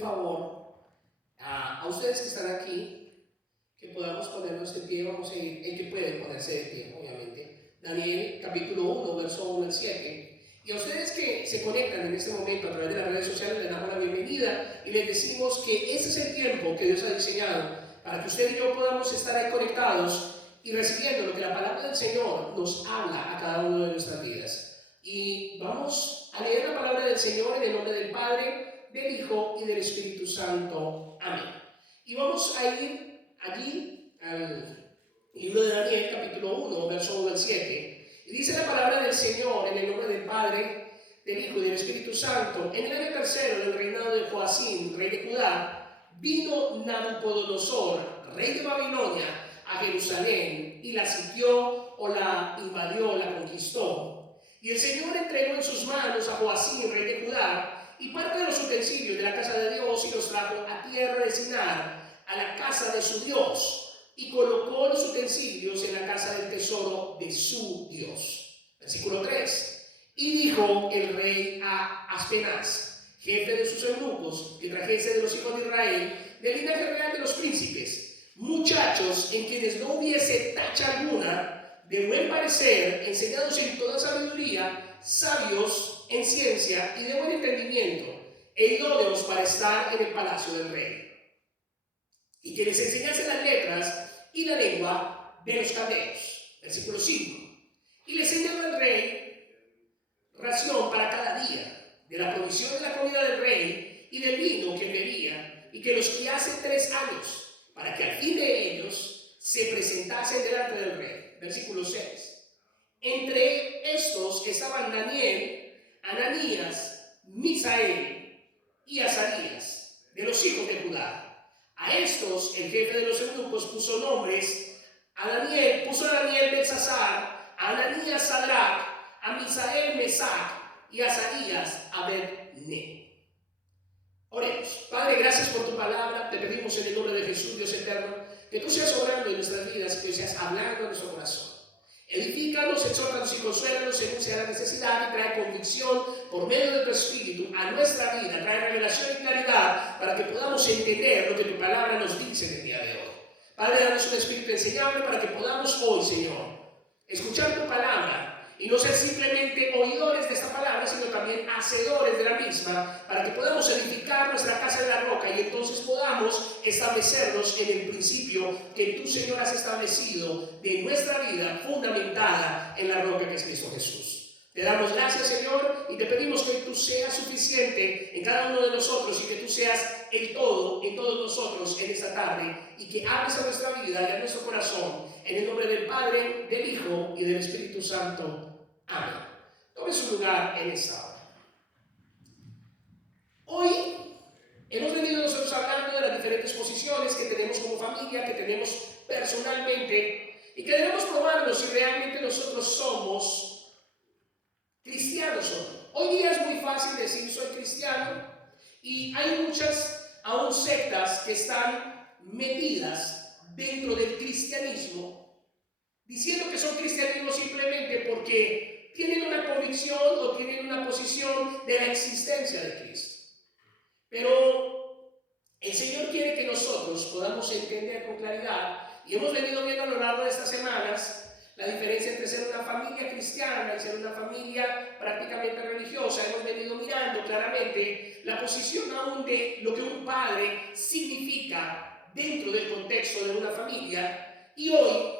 favor a ustedes que están aquí, que podamos ponernos de pie. Vamos a ir, el que puede ponerse de pie, obviamente. Daniel capítulo 1, verso 1 al 7. Y a ustedes que se conectan en este momento a través de las redes sociales, les damos la bienvenida y les decimos que ese es el tiempo que Dios ha diseñado para que usted y yo podamos estar ahí conectados y recibiendo lo que la palabra del Señor nos habla a cada uno de nuestras vidas. Y vamos a leer la palabra del Señor en el nombre del Padre, del Hijo y del Espíritu Santo. Amén. Y vamos a ir allí al libro de Daniel, capítulo 1, verso 1 al 7. Y dice la palabra del Señor en el nombre del Padre, del Hijo y del Espíritu Santo. En el año tercero del reinado de Joacim, rey de Judá, vino Nabucodonosor, rey de Babilonia, a Jerusalén, y la sitió o la invadió, la conquistó. Y el Señor entregó en sus manos a Joacim, rey de Judá, y parte de los utensilios de la casa de Dios, y los trajo a tierra de Sinar, a la casa de su Dios, y colocó los utensilios en la casa del tesoro de su Dios. Versículo 3. Y dijo el rey a Aspenaz, jefe de sus eunucos, que trajese de los hijos de Israel, del linaje real de los príncipes, muchachos en quienes no hubiese tacha alguna, de buen parecer, enseñados en toda sabiduría, sabios en ciencia y de buen entendimiento, e idóneos para estar en el palacio del rey, y que les enseñase las letras y la lengua de los caldeos. Versículo 5. Y le señaló al rey ración para cada día, de la provisión de la comida del rey y del vino que bebía, y que los criase 3 años, para que al fin de ellos se presentasen delante del rey. Versículo 6. Entre estos estaban Daniel, Ananías, Misael y Azarías, de los hijos de Judá. A estos el jefe de los eunucos puso nombres. Puso a Daniel Belsasar, a Ananías Sadrach, a Misael Mesac y a Azarías Abed-Nego. Oremos. Padre, gracias por tu palabra. Te pedimos en el nombre de Jesús, Dios eterno, que tú seas obrando en nuestras vidas, que tú seas hablando en nuestro corazón. Edifícanos, exhórtanos y consuélanos según sea la necesidad, y trae convicción por medio de tu Espíritu a nuestra vida, trae revelación y claridad para que podamos entender lo que tu palabra nos dice en el día de hoy. Padre, danos un espíritu enseñable para que podamos hoy, Señor, escuchar tu palabra y no ser simplemente oidores de esta palabra, sino también hacedores de la misma, para que podamos edificar nuestra casa en la roca y entonces podamos establecernos en el principio que tú, Señor, has establecido de nuestra vida, fundamentada en la roca que es Cristo Jesús. Te damos gracias, Señor, y te pedimos que tú seas suficiente en cada uno de nosotros y que tú seas el todo en todos nosotros en esta tarde, y que hables a nuestra vida y a nuestro corazón, en el nombre del Padre, del Hijo y del Espíritu Santo. Amén. Tome su lugar en esta hora. Hoy hemos venido nosotros hablando de las diferentes posiciones que tenemos como familia, que tenemos personalmente, y que debemos probarnos si realmente nosotros somos cristianos o no. Hoy día es muy fácil decir soy cristiano, y hay muchas aún sectas que están metidas dentro del cristianismo, diciendo que son cristianismo simplemente porque tienen una convicción o tienen una posición de la existencia de Cristo. Pero el Señor quiere que nosotros podamos entender con claridad, y hemos venido viendo a lo largo de estas semanas la diferencia entre ser una familia cristiana y ser una familia prácticamente religiosa. Hemos venido mirando claramente la posición aún de lo que un padre significa dentro del contexto de una familia, y hoy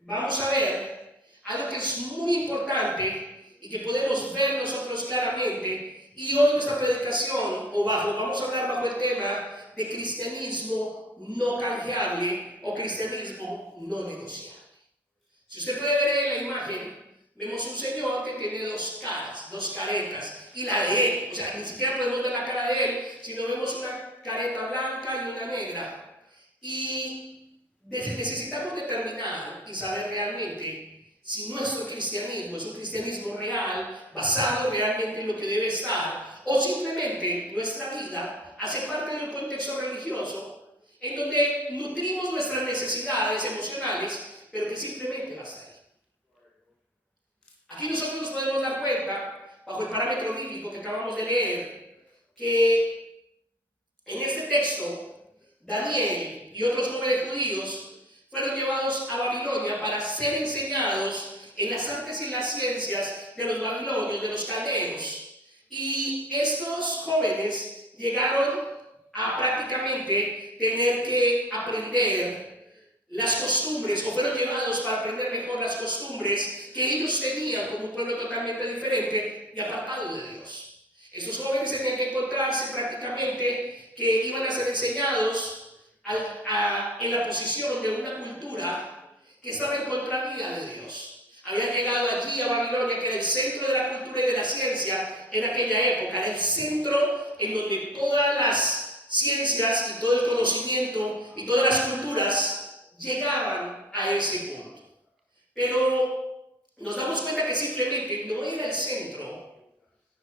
vamos a ver algo que es muy importante y que podemos ver nosotros claramente. Y hoy nuestra predicación, vamos a hablar bajo el tema de cristianismo no canjeable o cristianismo no negociable. Si usted puede ver en la imagen, vemos un señor que tiene 2 caras, 2 caretas, y la de él, o sea, ni siquiera podemos ver la cara de él, sino vemos una careta blanca y una negra. Y necesitamos determinar y saber realmente si nuestro cristianismo es un cristianismo real, basado realmente en lo que debe estar, o simplemente nuestra vida hace parte de un contexto religioso en donde nutrimos nuestras necesidades emocionales, pero que simplemente basta ahí. Aquí nosotros nos podemos dar cuenta, bajo el parámetro bíblico que acabamos de leer, que contexto, Daniel y otros jóvenes judíos fueron llevados a Babilonia para ser enseñados en las artes y las ciencias de los babilonios, de los caldeos. Y estos jóvenes llegaron a prácticamente tener que aprender las costumbres, o fueron llevados para aprender mejor las costumbres que ellos tenían como un pueblo totalmente diferente y apartado de Dios. Estos jóvenes tenían que encontrarse prácticamente que iban a ser enseñados en la posición de una cultura que estaba en contravía de Dios. Habían llegado allí a Babilonia, que era el centro de la cultura y de la ciencia en aquella época, era el centro en donde todas las ciencias y todo el conocimiento y todas las culturas llegaban a ese punto. Pero nos damos cuenta que simplemente no era el centro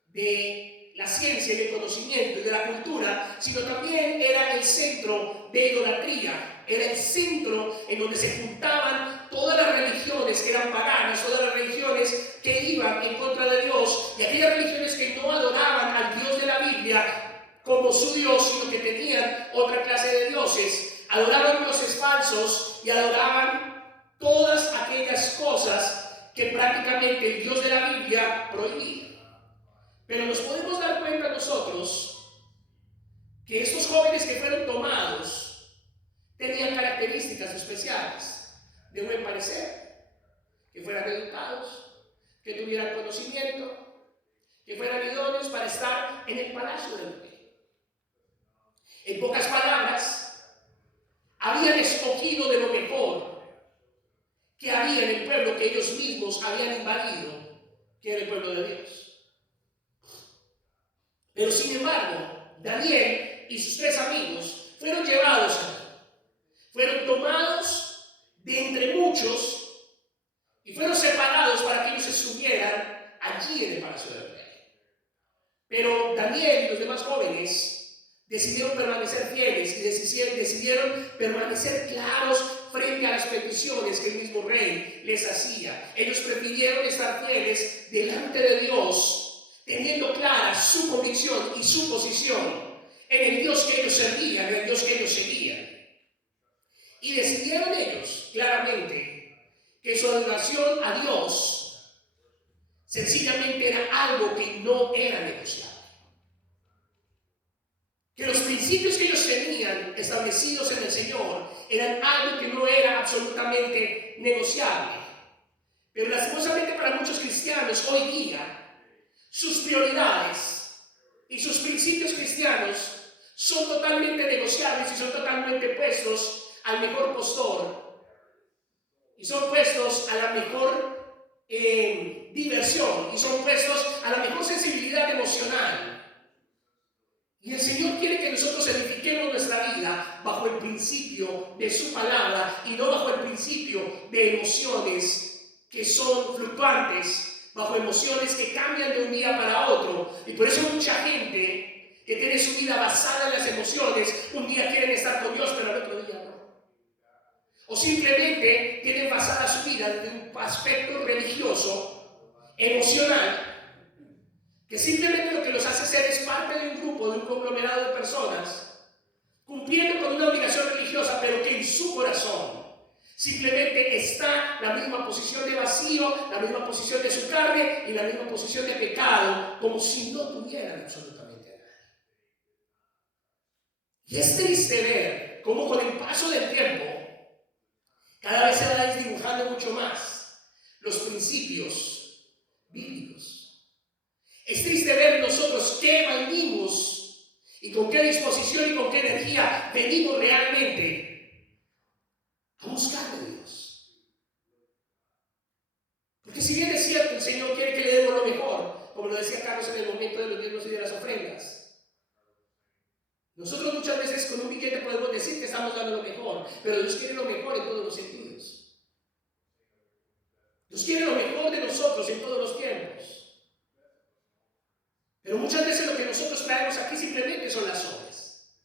de la ciencia y el conocimiento y de la cultura, sino también era el centro de idolatría, era el centro en donde se juntaban todas las religiones que eran paganas, todas las religiones que iban en contra de Dios, y aquellas religiones que no adoraban al Dios de la Biblia como su Dios, sino que tenían otra clase de dioses, adoraban dioses falsos y adoraban todas aquellas cosas que prácticamente el Dios de la Biblia prohibía. Pero nos podemos dar cuenta nosotros que estos jóvenes que fueron tomados tenían características especiales de buen parecer, que fueran educados, que tuvieran conocimiento, que fueran idóneos para estar en el palacio del rey. En pocas palabras, habían escogido de lo mejor que había en el pueblo que ellos mismos habían invadido, que era el pueblo de Dios. Pero sin embargo, Daniel y sus 3 amigos fueron llevados allí, fueron tomados de entre muchos y fueron separados para que ellos estuvieran allí en el palacio del rey. Pero Daniel y los demás jóvenes decidieron permanecer fieles y decidieron permanecer claros frente a las peticiones que el mismo rey les hacía. Ellos prefirieron estar fieles delante de Dios, teniendo clara su convicción y su posición en el Dios que ellos servían, en el Dios que ellos seguían. Y decidieron ellos claramente que su adoración a Dios sencillamente era algo que no era negociable. Que los principios que ellos tenían establecidos en el Señor eran algo que no era absolutamente negociable. Pero lastimosamente para muchos cristianos hoy día, sus prioridades y sus principios cristianos son totalmente negociables y son totalmente puestos al mejor postor y son puestos a la mejor diversión y son puestos a la mejor sensibilidad emocional. Y el Señor quiere que nosotros edifiquemos nuestra vida bajo el principio de su palabra y no bajo el principio de emociones que son fluctuantes, bajo emociones que cambian de un día para otro. Y por eso mucha gente que tiene su vida basada en las emociones, un día quieren estar con Dios, pero al otro día no. O simplemente tienen basada su vida en un aspecto religioso, emocional, que simplemente lo que los hace ser es parte de un grupo, de un conglomerado de personas, cumpliendo con una obligación religiosa, pero que en su corazón simplemente está la misma posición de vacío, la misma posición de su carne y la misma posición de pecado, como si no tuvieran absolutamente nada. Y es triste ver cómo con el paso del tiempo cada vez se va desdibujando mucho más los principios bíblicos. Es triste ver nosotros qué venimos y con qué disposición y con qué energía venimos realmente a buscar de Dios. Porque si bien es cierto, el Señor quiere que le demos lo mejor, como lo decía Carlos en el momento de los diezmos y de las ofrendas, nosotros muchas veces con un billete podemos decir que estamos dando lo mejor, pero Dios quiere lo mejor en todos los sentidos. Dios quiere lo mejor de nosotros en todos los tiempos. Pero muchas veces lo que nosotros traemos aquí simplemente son las obras.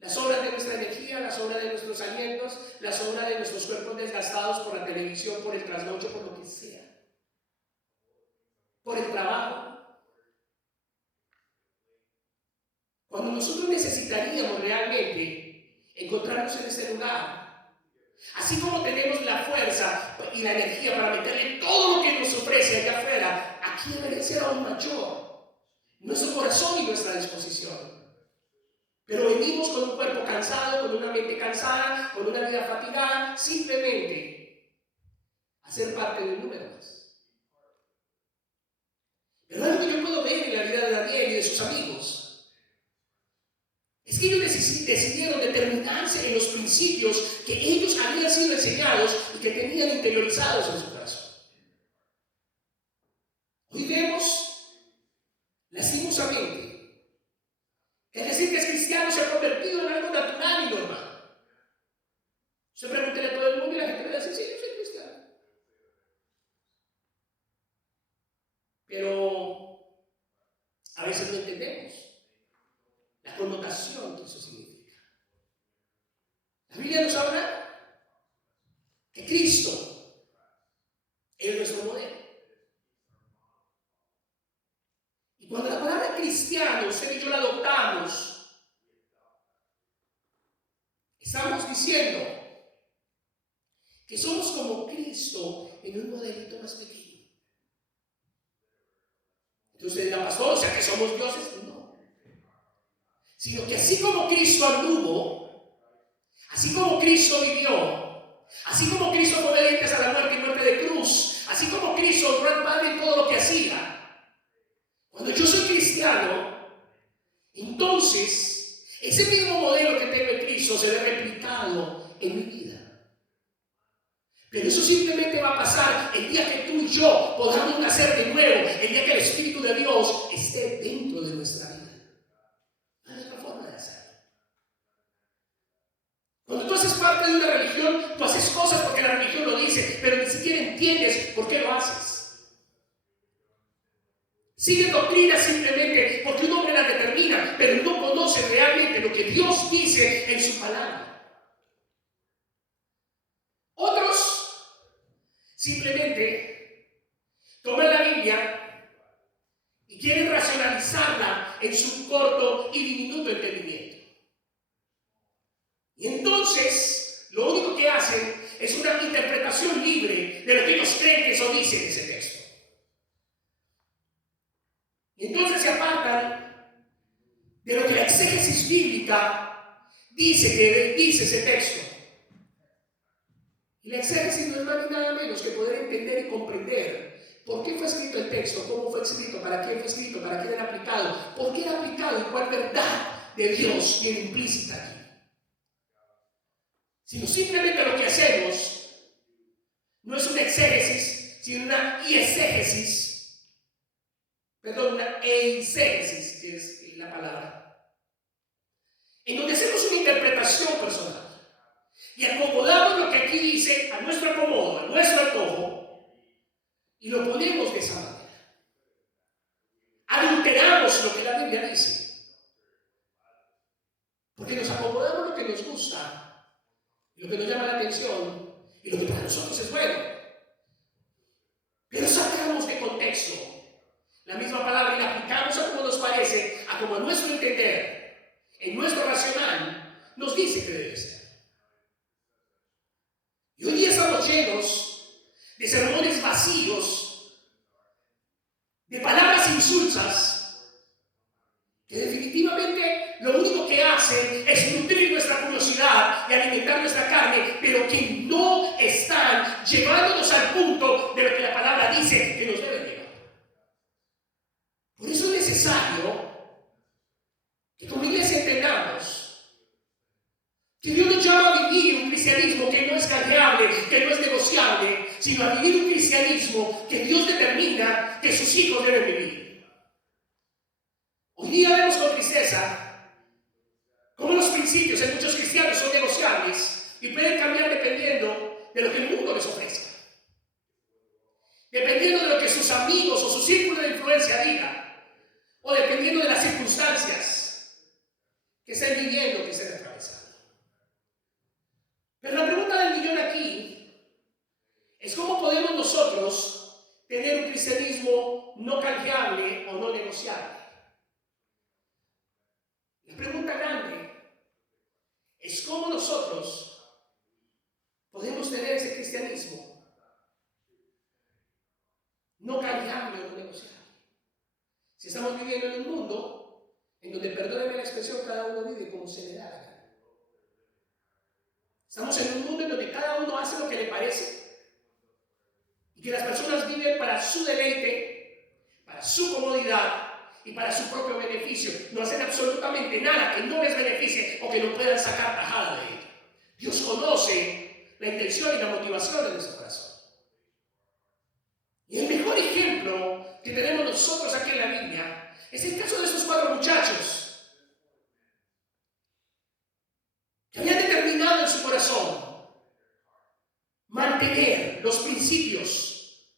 Las obras de nuestra energía, las obras de nuestros alientos, las obras de nuestros cuerpos desgastados por la televisión, por el trasnocho, por lo que sea. Por el trabajo. Cuando nosotros necesitaríamos realmente encontrarnos en este lugar. Así como tenemos la fuerza y la energía para meterle todo lo que nos ofrece allá afuera, aquí debería ser aún mayor nuestro corazón y nuestra disposición. Pero venimos con un cuerpo cansado, con una mente cansada, con una vida fatigada, simplemente a ser parte de un número más. Pero algo que yo puedo ver en la vida de Daniel y de sus amigos es que ellos decidieron determinarse en los principios que ellos habían sido enseñados y que tenían interiorizados en su corazón. Hoy vemos, lastimosamente, que decir que es cristiano se ha convertido en algo natural y normal. Se pregúntele a todo el mundo y la gente le va a decir, sí, yo soy cristiano. Pero a veces no entendemos la connotación que eso significa. La Biblia nos habla que Cristo es nuestro modelo. Y cuando la palabra cristiano, usted y yo la adoptamos, estamos diciendo que somos como Cristo en un modelito más pequeño. Entonces usted dirá, pastor, o sea que somos dioses. No. Sino que así como Cristo anduvo, así como Cristo vivió, así como Cristo fue obediente hasta la muerte y muerte de cruz, así como Cristo honró al Padre en todo lo que hacía, cuando yo soy cristiano, entonces ese mismo modelo que tengo en Cristo se ve replicado en mi vida. Pero eso simplemente va a pasar el día que tú y yo podamos nacer de nuevo, el día que el Espíritu de Dios esté dentro de nuestra vida. No hay otra forma de hacerlo. Cuando tú haces parte de una religión, tú haces cosas porque la religión lo dice, pero ni siquiera entiendes por qué lo haces. Sigue doctrinas simplemente porque un hombre las determina, pero no conoce realmente lo que Dios dice en su palabra. Otros simplemente toman la Biblia y quieren racionalizarla en su corto y diminuto entendimiento. Y entonces lo único que hacen es una interpretación libre de lo que ellos creen que eso dice en ese texto. Y entonces se apartan de lo que la exégesis bíblica dice que dice ese texto. Y la exégesis no es más ni nada menos que poder entender y comprender por qué fue escrito el texto, cómo fue escrito, para quién fue escrito, para quién era aplicado, por qué era aplicado y cuál verdad de Dios tiene implícita aquí. Sino simplemente lo que hacemos no es una exégesis, sino una eisegesis, una eisegesis, que es la palabra, en donde hacemos una interpretación personal y acomodamos lo que aquí dice a nuestro acomodo, a nuestro antojo, y lo ponemos de esa manera. Adulteramos lo que la Biblia dice, porque nos acomodamos lo que nos gusta, lo que nos llama la atención y lo que para nosotros es bueno, pero sacamos de contexto la misma palabra y la aplicamos a como nos parece, a como a nuestro entender, en nuestro racional, nos dice que debe ser. Y hoy día estamos llenos de sermones vacíos, de palabras insulsas, que definitivamente lo único que hacen es nutrir nuestra curiosidad y alimentar nuestra carne, pero que no están llevándonos al punto de lo que la palabra dice que nos debe llevar. Por eso es necesario que como iglesia entendamos que Dios nos llama a vivir un cristianismo que no es canjeable, que no es negociable, sino a vivir un cristianismo que Dios determina que sus hijos deben vivir. Hoy día vemos con tristeza cómo los principios en muchos cristianos son negociables y pueden cambiar dependiendo de lo que el mundo les ofrezca, dependiendo de lo que sus amigos o su círculo de influencia diga, o dependiendo de las circunstancias que estén viviendo, que estén atravesando. Pero la pregunta del millón aquí es cómo podemos nosotros tener un cristianismo no canjeable o no negociable. La pregunta grande es cómo nosotros podemos tener ese cristianismo no cambiable o no negociable. Si estamos viviendo en un mundo en donde, perdónenme la expresión, cada uno vive como se le da la gana. Estamos en un mundo en donde cada uno hace lo que le parece y que las personas viven para su deleite, para su comodidad y para su propio beneficio. No hacen absolutamente nada que no les beneficie o que no puedan sacar tajada de ello. Dios conoce la intención y la motivación de nuestro corazón. Y el mejor ejemplo que tenemos nosotros aquí en la Biblia es el caso de esos 4 muchachos que habían determinado en su corazón mantener los principios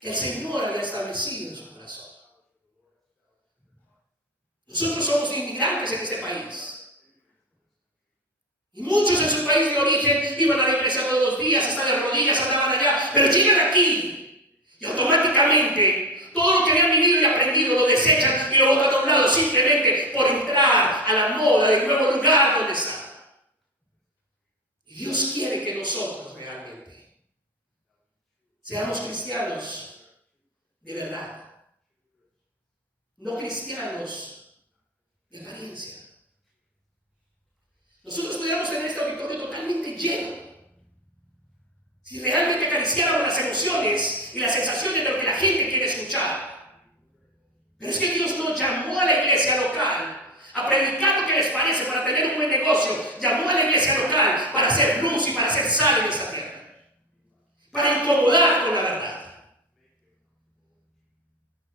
que el Señor había establecido en su corazón. Nosotros somos inmigrantes en este país. Y muchos en su país de origen iban a la iglesia todos los días, hasta de rodillas, andaban allá, pero llegan aquí y automáticamente todo lo que habían vivido y aprendido lo desechan y lo botan a un lado simplemente por entrar a la moda del nuevo lugar donde están. Y Dios quiere que nosotros realmente seamos cristianos de verdad, no cristianos de apariencia. Nosotros pudiéramos tener este auditorio totalmente lleno si realmente acariciáramos las emociones y las sensaciones de lo que la gente quiere escuchar. Pero es que Dios no llamó a la iglesia local a predicar lo que les parece para tener un buen negocio. Llamó a la iglesia local para hacer luz y para hacer sal en esta tierra, para incomodar con la verdad.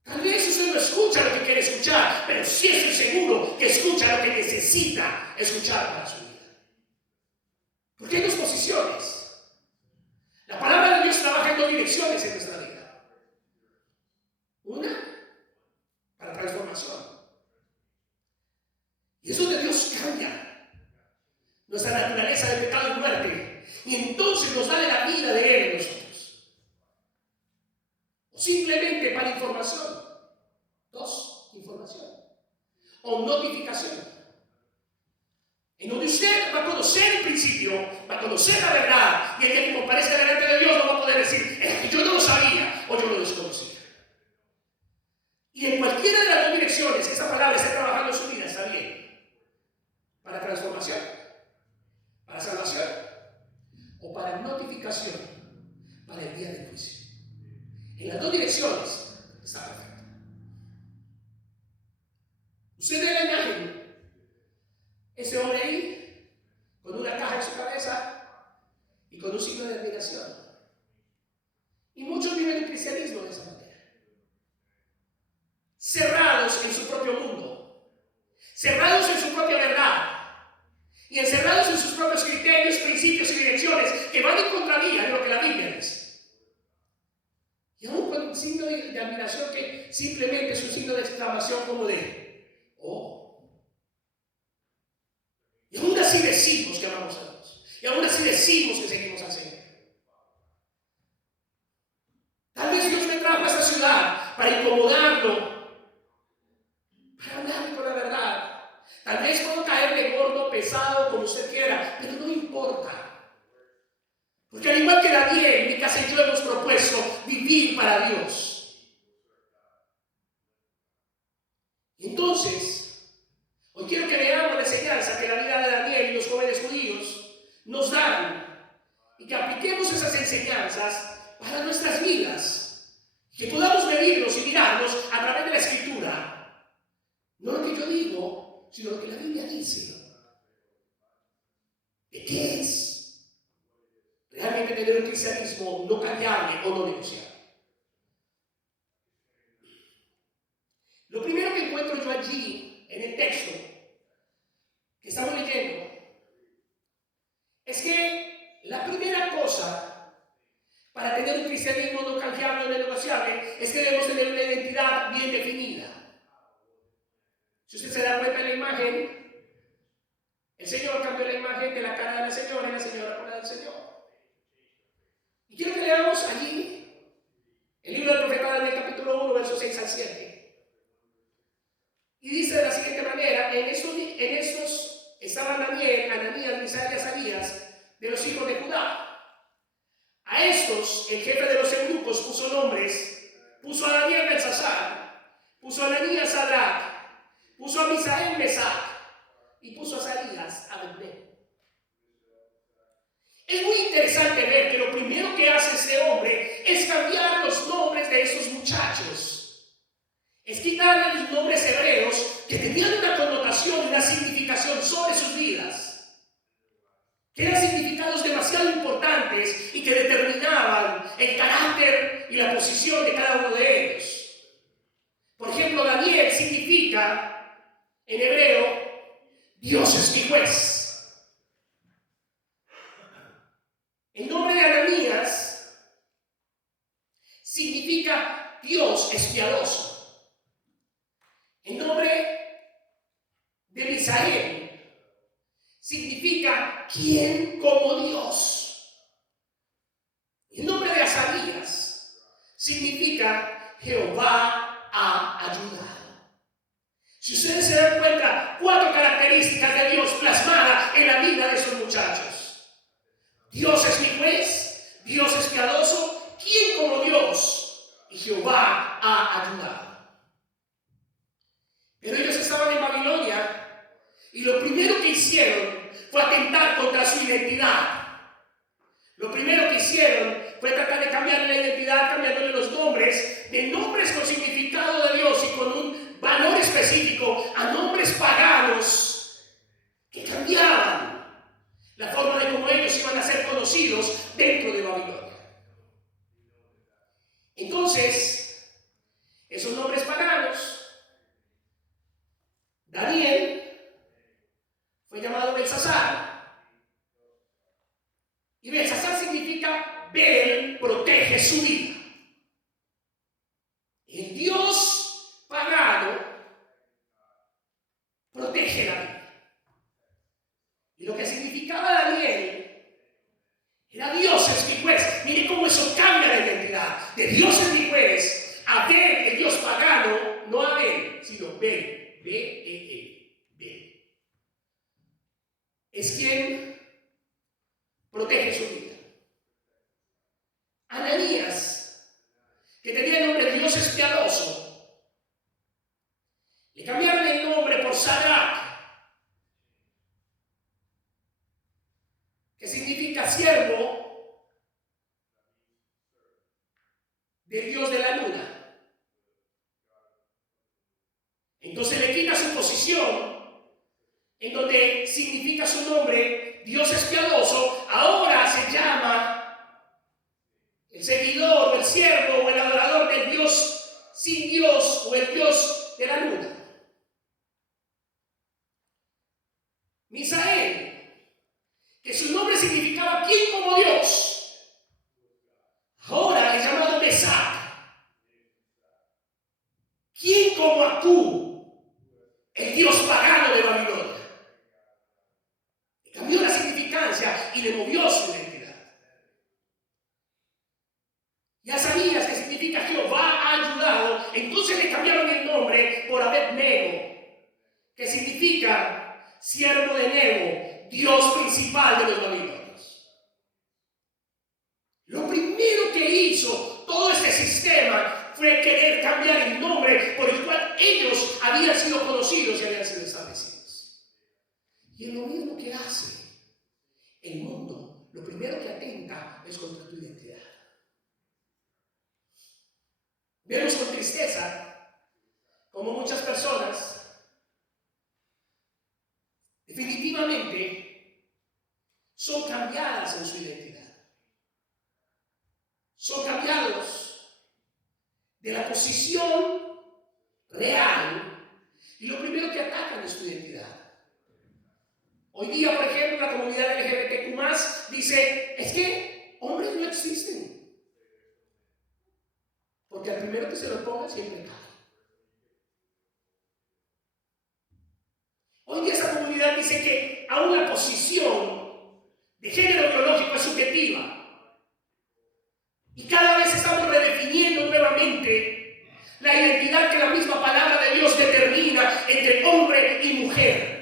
Tal vez usted no escucha lo que quiere escuchar, pero sí estoy seguro que escucha lo que necesita escuchar para su vida. Porque hay 2 posiciones. La palabra de Dios trabaja en 2 direcciones en nuestra vida. Una, para transformación. Y es donde Dios cambia nuestra naturaleza de pecado y muerte. Y entonces nos da de la vida de Él en nosotros. O simplemente para información. 2, información. O notificación. En donde usted va a conocer el principio, va a conocer la verdad, y el día que comparezca delante de Dios no va a poder decir, es que yo no lo sabía o yo lo desconocía. Y en cualquiera de las 2 direcciones que esa palabra esté trabajando en su vida, está bien. Para transformación, para salvación o para notificación, para el día del juicio. En las 2 direcciones está perfecto. Usted ve la imagen. Ese hombre ahí, con una caja en su cabeza y con un signo de admiración. Y muchos viven el cristianismo de esa manera. Cerrados en su propio mundo, cerrados en su propia verdad y encerrados en sus propios criterios, principios y direcciones que van en contravía de lo que la Biblia dice. Y aún con un signo de admiración que simplemente es un signo de exclamación como de, oh. Y aún así decimos que amamos a Dios. Y aún así decimos que seguimos al Señor. Tal vez Dios me trajo a esta ciudad para incomodarlo, para hablarle con la verdad. Tal vez puedo caerle gordo, pesado, como usted quiera, pero no importa. Porque al igual que Daniel, mi casa y yo hemos propuesto vivir para Dios. Y entonces, hoy quiero que veamos la enseñanza que la vida de Daniel y los jóvenes judíos nos dan y que apliquemos esas enseñanzas para nuestras vidas, que podamos medirnos y mirarnos a través de la Escritura, no lo que yo digo, sino lo que la Biblia dice. ¿De qué es realmente tener un cristianismo no cambiable o no negociable? Lo primero que encuentro yo allí en el texto que estamos leyendo es que la primera cosa para tener un cristianismo no cambiable o no negociable es que debemos tener una identidad bien definida. Si usted se da cuenta de la imagen, el Señor cambió la imagen de la cara de la señora y la señora con la del Señor. Y quiero que leamos allí el libro del profeta Daniel capítulo 1 versos 6 al 7. Y dice de la siguiente manera: en estos Ananías, Misael y Azarías, de los hijos de Judá. A estos, el jefe de los eunucos puso nombres, puso a Daniel Belsasar, puso a Ananías Sadrach, puso a Misael Mesac y puso a Azarías Abednego. Es muy interesante ver que lo primero que hace este hombre es cambiar los nombres de estos muchachos. Es quitarle los nombres hebreos que tenían una connotación y una significación sobre sus vidas, que eran significados demasiado importantes y que determinaban el carácter y la posición de cada uno de ellos. Por ejemplo, Daniel significa en hebreo: Dios es mi juez. El nombre de Ananías significa Dios es piadoso. El nombre de Misael significa ¿quién como Dios? El nombre de Azarías significa Jehová ha ayudado. Si ustedes se dan cuenta, 4 características de Dios plasmadas en la vida de esos muchachos. Dios es mi juez, Dios es piadoso, ¿quién como Dios? Y Jehová ha ayudado. Pero ellos estaban en Babilonia y lo primero que hicieron fue atentar contra su identidad. Lo primero que hicieron fue tratar de cambiarle la identidad, cambiándole los nombres, de nombres con significado de Dios y con un valor específico, a nombres paganos que cambiaban la forma de cómo ellos iban a ser conocidos dentro de Babilonia. Entonces, esos nombres paganos, Daniel fue llamado Belsasar. Y Belsasar significa Bel protege su vida. El Dios pagano protege la vida. Y lo que significaba Daniel era Dios es mi juez. Mire cómo eso cambia la identidad. De Dios es mi juez a Bel, el Dios pagano, no a Bel, sino Bel, B-E-L, Bel. Es quien protege su vida. Ananías, que tenía el nombre Dios es piadoso, le cambiaron el nombre por Sadrach, que significa siervo del Dios de la luna. Entonces le quita su posición, en donde significa su nombre, Dios es piadoso, ahora se llama el seguidor, o el siervo, o el adorador del Dios sin Dios, o el Dios de la luna. Misael, que su nombre significaba ¿quién como Dios? Ahora es llamado Mesac. ¿Quién como Acú? El Dios pagano de Babilonia. Le cambió la significancia y le movió su identidad. Ya sabías que significa Jehová ha ayudado, entonces le cambiaron el nombre por Abednego, que significa siervo de Nebo, Dios principal de los babilonios. Lo primero que hizo todo este sistema fue querer cambiar el nombre por el cual ellos habían sido conocidos y habían sido establecidos. Y es lo mismo que hace el mundo. Lo primero que atenta es contra tu identidad. Vemos con tristeza como muchas personas definitivamente son cambiadas en su identidad. Son cambiados de la posición real y lo primero que atacan es su identidad. Hoy día, por ejemplo, la comunidad LGBTQ+ dice, es que hombres no existen. Porque al primero que se lo ponga siempre cae. Hoy día esa comunidad dice que aún la posición de género biológico es subjetiva. Y cada vez estamos redefiniendo nuevamente la identidad que la misma palabra de Dios determina entre hombre y mujer.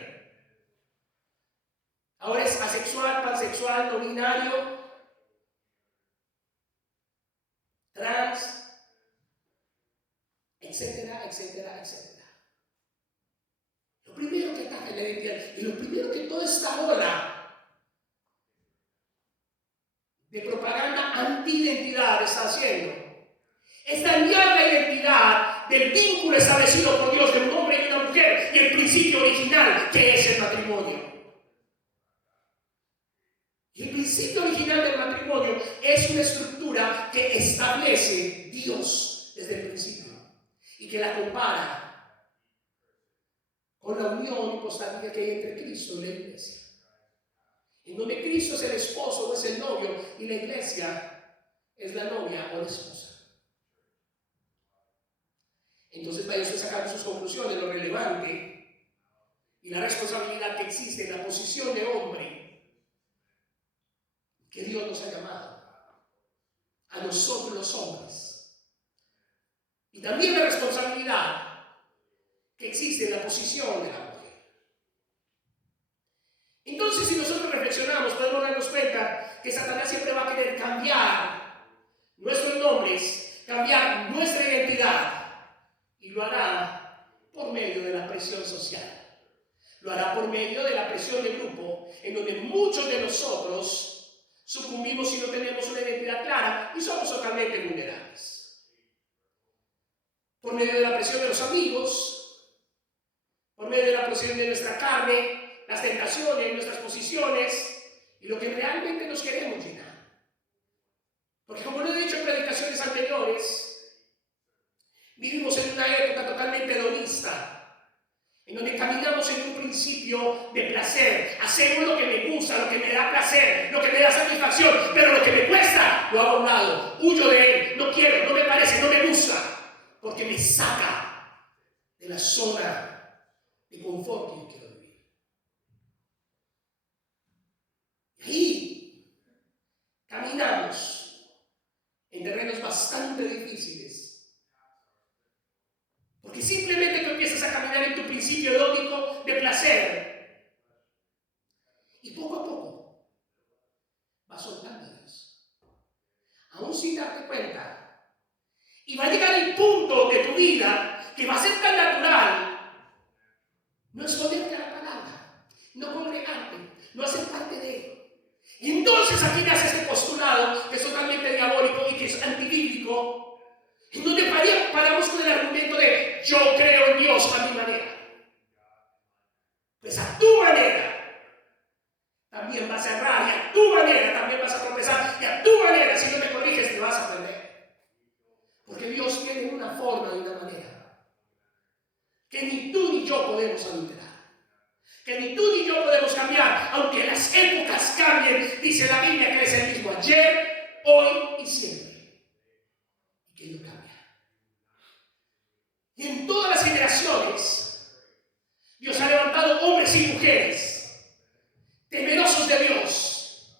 etcétera, etcétera, etcétera. Lo primero que ataca es la identidad. Y lo primero que toda esta ola de propaganda anti-identidad está haciendo es dañar la identidad del vínculo establecido por Dios de un hombre y una mujer y el principio original que es el matrimonio. Y el principio original del matrimonio es una estructura que establece Dios desde el principio y que la compara con la unión hipostática que hay entre Cristo y la iglesia, en donde Cristo es el esposo o es el novio y la iglesia es la novia o la esposa. Entonces vaya usted sacando sus conclusiones, lo relevante y la responsabilidad que existe en la posición de hombre que Dios nos ha llamado a nosotros los hombres, y también la responsabilidad que existe en la posición de la mujer. Entonces, si nosotros reflexionamos, podemos darnos cuenta que Satanás siempre va a querer cambiar nuestros nombres, cambiar nuestra identidad, y lo hará por medio de la presión social. Lo hará por medio de la presión de grupo, en donde muchos de nosotros sucumbimos si no tenemos una identidad clara y somos totalmente vulnerables. Por medio de la presión de los amigos, por medio de la presión de nuestra carne, las tentaciones, nuestras posiciones y lo que realmente nos queremos llenar. Porque como lo he dicho en predicaciones anteriores, vivimos en una época totalmente hedonista, en donde caminamos en un principio de placer. Hacemos lo que me gusta, lo que me da placer, lo que me da satisfacción, pero lo que me cuesta lo hago a un lado, huyo de él, no quiero, no me parece, no me gusta, porque me saca de la zona de confort que yo quiero vivir. Y ahí caminamos en terrenos bastante difíciles. Porque simplemente tú empiezas a caminar en tu principio hedónico de placer. Y poco a poco vas soltando a Dios, aún sin darte cuenta. Y va a llegar el punto de tu vida que va a ser tan natural no exponerte a la palabra, no congregarte, no hacer parte de él. Y entonces aquí nace este postulado que es totalmente diabólico y que es antibíblico, en donde paramos con el argumento de yo creo en Dios a mi manera. Pues a tu manera también vas a errar, y a tu manera también vas a tropezar, y a tu manera, si no te corriges, te vas a aprender. Porque Dios tiene una forma y una manera que ni tú ni yo podemos adulterar, que ni tú ni yo podemos cambiar, aunque las épocas cambien. Dice la Biblia que es el mismo ayer, hoy y siempre, y que no cambia. Y en todas las generaciones Dios ha levantado hombres y mujeres temerosos de Dios,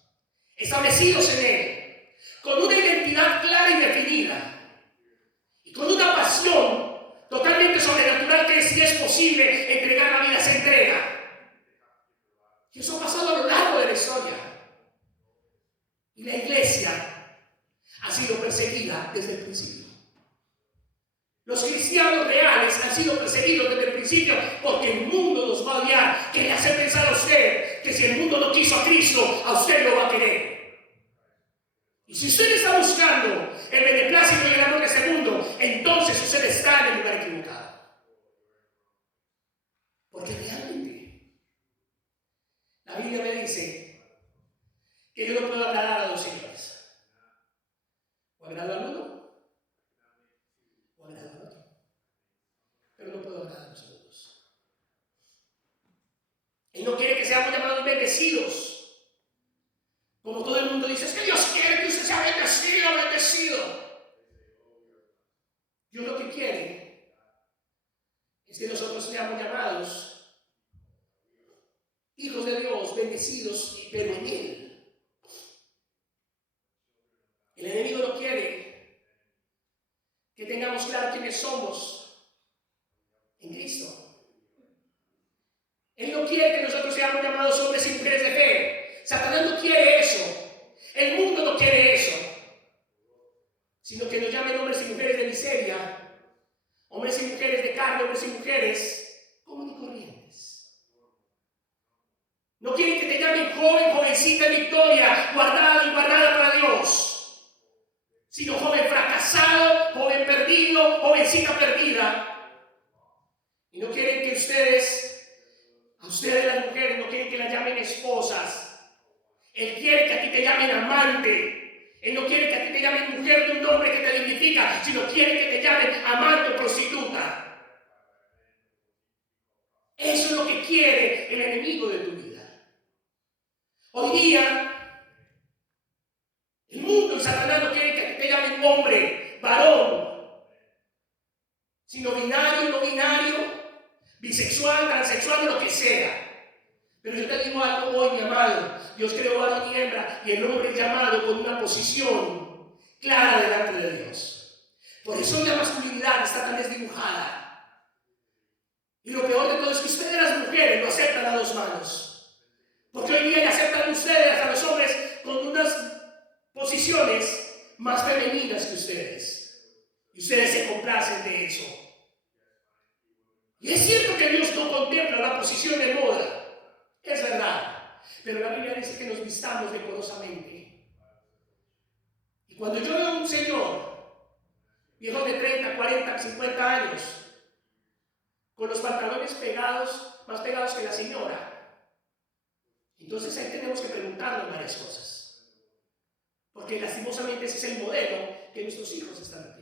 establecidos en él, con una identidad clara y definida y con una pasión totalmente sobrenatural que si es posible entregar la vida se entrega. Y eso ha pasado a lo largo de la historia. Y la iglesia ha sido perseguida desde el principio. Los cristianos reales han sido perseguidos desde el principio porque el mundo nos va a odiar, que le hace pensar a usted que si el mundo no quiso a Cristo, a usted lo va a querer. Y si usted está buscando el beneplácito y el amor de este mundo, entonces usted está en el lugar equivocado. Porque realmente la Biblia me dice que yo no puedo agradar a dos señores. O agrado al uno o agrado al otro. Pero no puedo agradar a los dos. Él no quiere que seamos llamados bendecidos. Como todo el mundo dice, es que Dios quiere que usted sea bendecido, bendecido. Dios lo que quiere es que nosotros seamos llamados hijos de Dios, bendecidos, pero en Él. El enemigo no quiere que tengamos claro quiénes somos en Cristo. Él no quiere que nosotros seamos llamados hombres y mujeres de fe. Satanás no quiere eso. El mundo no quiere eso. Sino que nos llamen hombres y mujeres de miseria, Hombres y mujeres de carne, hombres y mujeres comunes y corrientes. No quieren que te llamen joven, jovencita en victoria, guardado y guardada para Dios, sino joven fracasado, joven perdido, jovencita perdida. Y no quieren que a ustedes las mujeres, no quieren que las llamen esposas. Él quiere que a ti te llamen amante. Él no quiere que a ti te llamen mujer de un hombre que te dignifica, sino quiere que te llamen amante o prostituta. Eso es lo que quiere el enemigo de tu vida. Hoy día, el mundo y Satanás no quiere que a ti te llamen hombre, varón, sino binario, no binario, bisexual, transexual, lo que sea. Pero yo te digo algo hoy, mi amado. Dios creó varón y hembra, y el hombre es llamado con una posición clara delante de Dios. Por eso la masculinidad está tan desdibujada. Y lo peor de todo es que ustedes, las mujeres, lo aceptan a dos manos. Porque hoy día ya aceptan ustedes a los hombres con unas posiciones más femeninas que ustedes. Y ustedes se complacen de eso. Y es cierto que Dios no contempla la posición de moda. Es verdad, pero la Biblia dice que nos vistamos decorosamente. Y cuando yo veo a un señor, viejo de 30, 40, 50 años, con los pantalones pegados, más pegados que la señora, entonces ahí tenemos que preguntarnos varias cosas. Porque lastimosamente ese es el modelo que nuestros hijos están aplicando.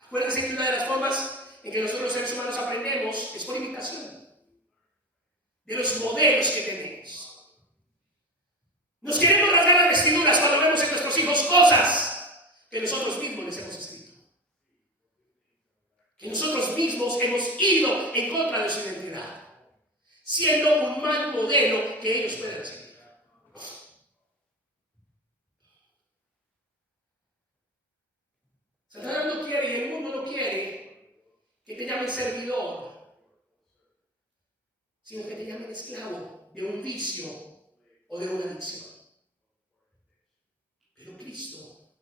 Acuérdense que una de las formas en que nosotros los seres humanos aprendemos es por imitación de los modelos que tenemos. Nos queremos rasgar las vestiduras cuando vemos en nuestros hijos cosas que nosotros mismos les hemos escrito, que nosotros mismos hemos ido en contra de su identidad, siendo un mal modelo que ellos pueden seguir. Satanás no quiere y el mundo no quiere que te llamen servidor, sino que te llamen esclavo de un vicio o de una adicción. Pero Cristo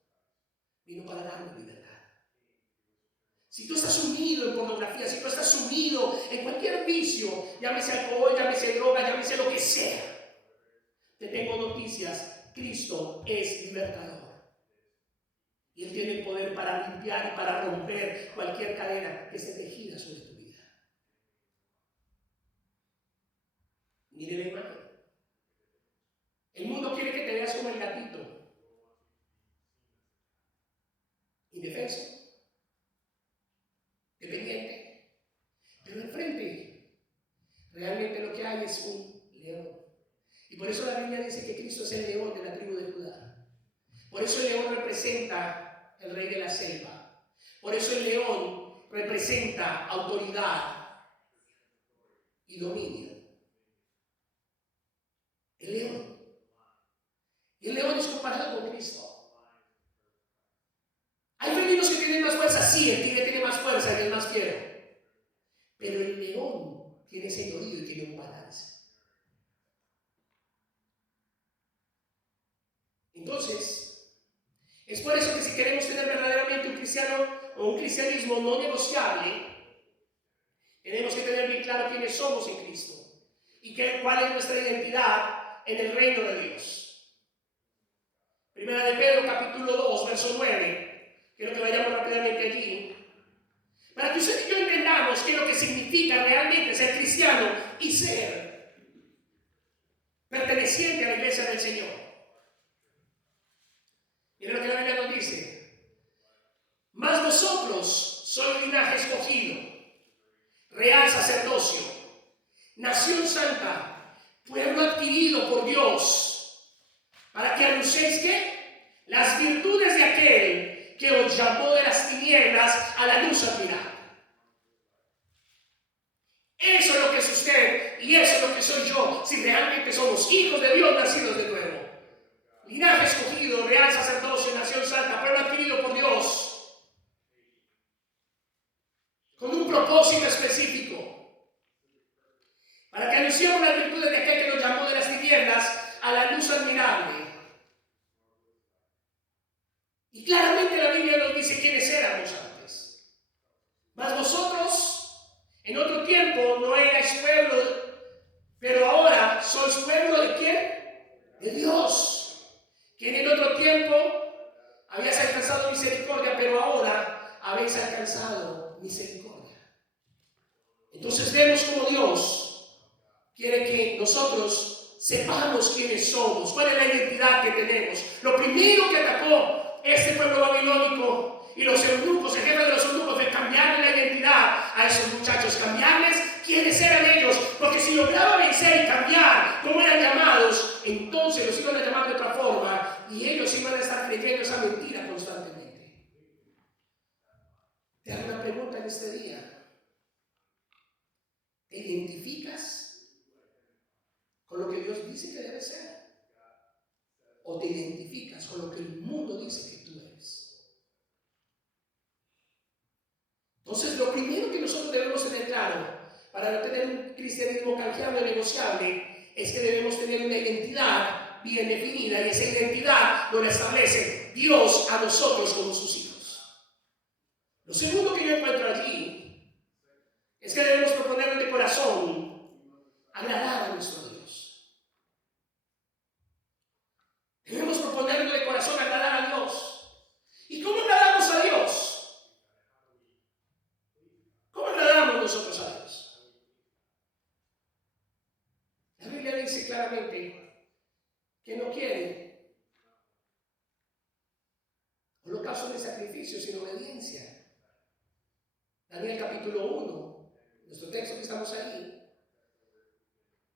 vino para darnos libertad. Si tú estás sumido en pornografía, si tú estás sumido en cualquier vicio, llámese alcohol, llámese droga, llámese lo que sea, te tengo noticias. Cristo es libertador. Y Él tiene el poder para limpiar y para romper cualquier cadena que esté tejida sobre tu vida. Mire la imagen. El mundo quiere que te veas como el gatito, indefenso, dependiente. Pero enfrente, realmente lo que hay es un león. Y por eso la Biblia dice que Cristo es el león de la tribu de Judá. Por eso el león representa el rey de la selva. Por eso el león representa autoridad y dominio. El león. Y el león es comparado con Cristo. Hay felinos que tienen más fuerza. Sí, el tigre tiene más fuerza y es más fiero. Pero el león tiene señorío y tiene un balance. Entonces, es por eso que si queremos tener verdaderamente un cristiano o un cristianismo no negociable, tenemos que tener bien claro quiénes somos en Cristo y cuál es nuestra identidad en el reino de Dios. Primera de Pedro, capítulo 2, verso 9. Quiero que vayamos rápidamente allí, para que usted y yo entendamos qué es lo que significa realmente ser cristiano y ser perteneciente a la iglesia del Señor. Mira lo que la Biblia nos dice. Mas vosotros sois linaje escogido, real sacerdocio, nación santa, pueblo adquirido por Dios, para que anunciéis ¿qué? Las virtudes de aquel que os llamó de las tinieblas a la luz admirable. Eso es lo que es usted y eso es lo que soy yo, si realmente somos hijos de Dios nacidos de nuevo. Linaje escogido, real sacerdocio, nación santa, pueblo adquirido por Dios, con un propósito específico, para que anunciemos las virtudes de aquel que nos llamó de las tinieblas a la luz admirable. Y claramente la Biblia nos dice quiénes eran. habéis alcanzado misericordia. Entonces vemos como Dios quiere que nosotros sepamos quiénes somos, cuál es la identidad que tenemos. Lo primero que atacó este pueblo babilónico y los eunucos, el jefe de los eunucos, de cambiarle la identidad a esos muchachos, cambiarles quiénes eran ellos, porque si lograba vencer y cambiar cómo eran llamados, entonces los iban a llamar de otra forma y ellos iban a estar creyendo esa mentira constantemente. Te hago una pregunta en este día: ¿te identificas con lo que Dios dice que debe ser? ¿O te identificas con lo que el mundo dice que tú eres? Entonces, lo primero que nosotros debemos tener claro para no tener un cristianismo canjeable o negociable es que debemos tener una identidad bien definida, y esa identidad nos la establece Dios a nosotros como sus hijos. Lo segundo que yo encuentro allí es que debemos proponer de corazón agradar a nuestro Dios. Debemos proponerle de corazón agradar a Dios. ¿Y cómo agradamos a Dios? ¿Cómo agradamos nosotros a Dios? La Biblia dice claramente que no quiere holocausto de sacrificio, sino obediencia. Daniel capítulo 1, nuestro texto que estamos ahí.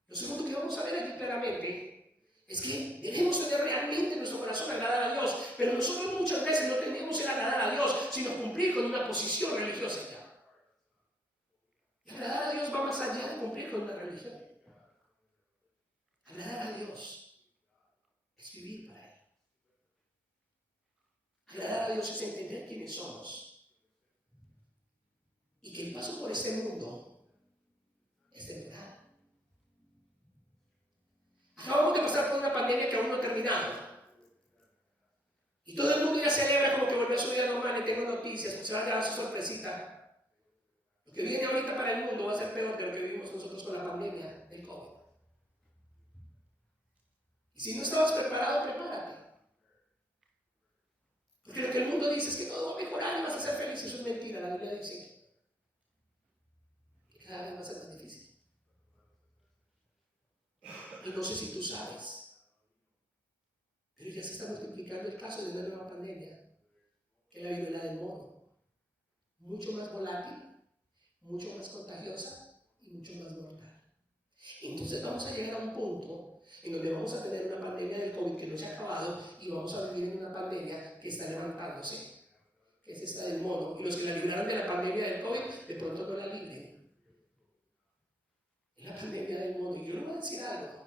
Lo segundo que vamos a ver aquí claramente es que debemos tener realmente en nuestro corazón agradar a Dios, pero nosotros muchas veces no tenemos el agradar a Dios, sino cumplir con una posición religiosa ya. Y agradar a Dios va más allá de cumplir con una religión. Agradar a Dios es vivir para Él. Agradar a Dios es entender quiénes somos y que el paso por este mundo es temporal. Acabamos de pasar por una pandemia que aún no ha terminado. Y todo el mundo ya celebra como que volvió a su vida normal. Y tengo noticias, pues se va a llevar su sorpresita. Lo que viene ahorita para el mundo va a ser peor de lo que vivimos nosotros con la pandemia del COVID. Y si no estabas preparado, prepárate. Porque lo que el mundo dice es que todo va a mejorar y vas a ser feliz. Eso es mentira. La Biblia dice que cada vez va a ser más difícil. Y no sé si tú sabes, pero ya se está multiplicando el caso de una nueva pandemia, que es la viruela del mono. Mucho más volátil, mucho más contagiosa y mucho más mortal. Entonces vamos a llegar a un punto en donde vamos a tener una pandemia del COVID que no se ha acabado y vamos a vivir en una pandemia que está levantándose, que es esta del mono. Y los que la libraron de la pandemia del COVID, de pronto no la libren. Es la pandemia del mono. Y yo le voy a decir algo.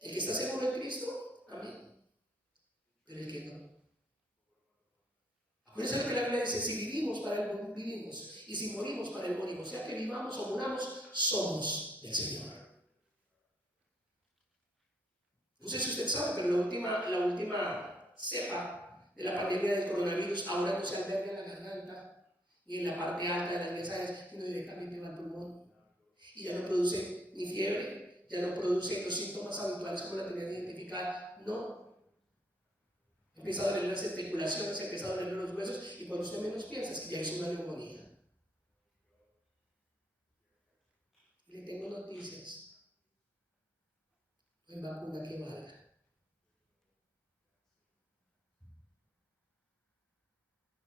El que está seguro en Cristo, amén. Pero el que no. Acuérdense lo que la Biblia dice: si vivimos, para Él vivimos, y si morimos, para Él morimos. O sea que vivamos o muramos, somos del Señor. No sé si usted sabe, pero la última cepa de la pandemia del coronavirus ahora no se alberga en la garganta ni en la parte alta de las nasales, sino directamente va al pulmón. Y ya no produce ni fiebre, ya no produce los síntomas habituales como la tenían identificada. No. Empieza a doler las articulaciones, empieza a doler los huesos, y cuando usted menos piensa es que ya hizo una neumonía. Y le tengo noticias: no hay vacuna que valga.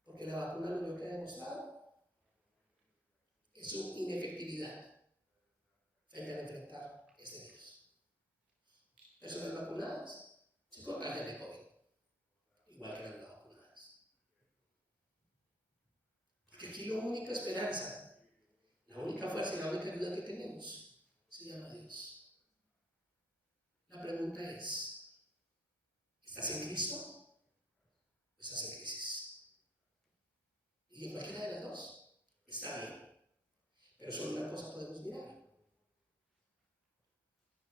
Porque la vacuna lo único que ha demostrado es su inefectividad frente a enfrentar este virus. Personas vacunadas se contagian de COVID, igual que las no vacunadas. Porque aquí la única esperanza, la única fuerza y la única ayuda que tenemos se llama Dios. La pregunta es: ¿estás en Cristo o estás en crisis? Y en cualquiera de las dos está bien. Pero solo una cosa podemos mirar.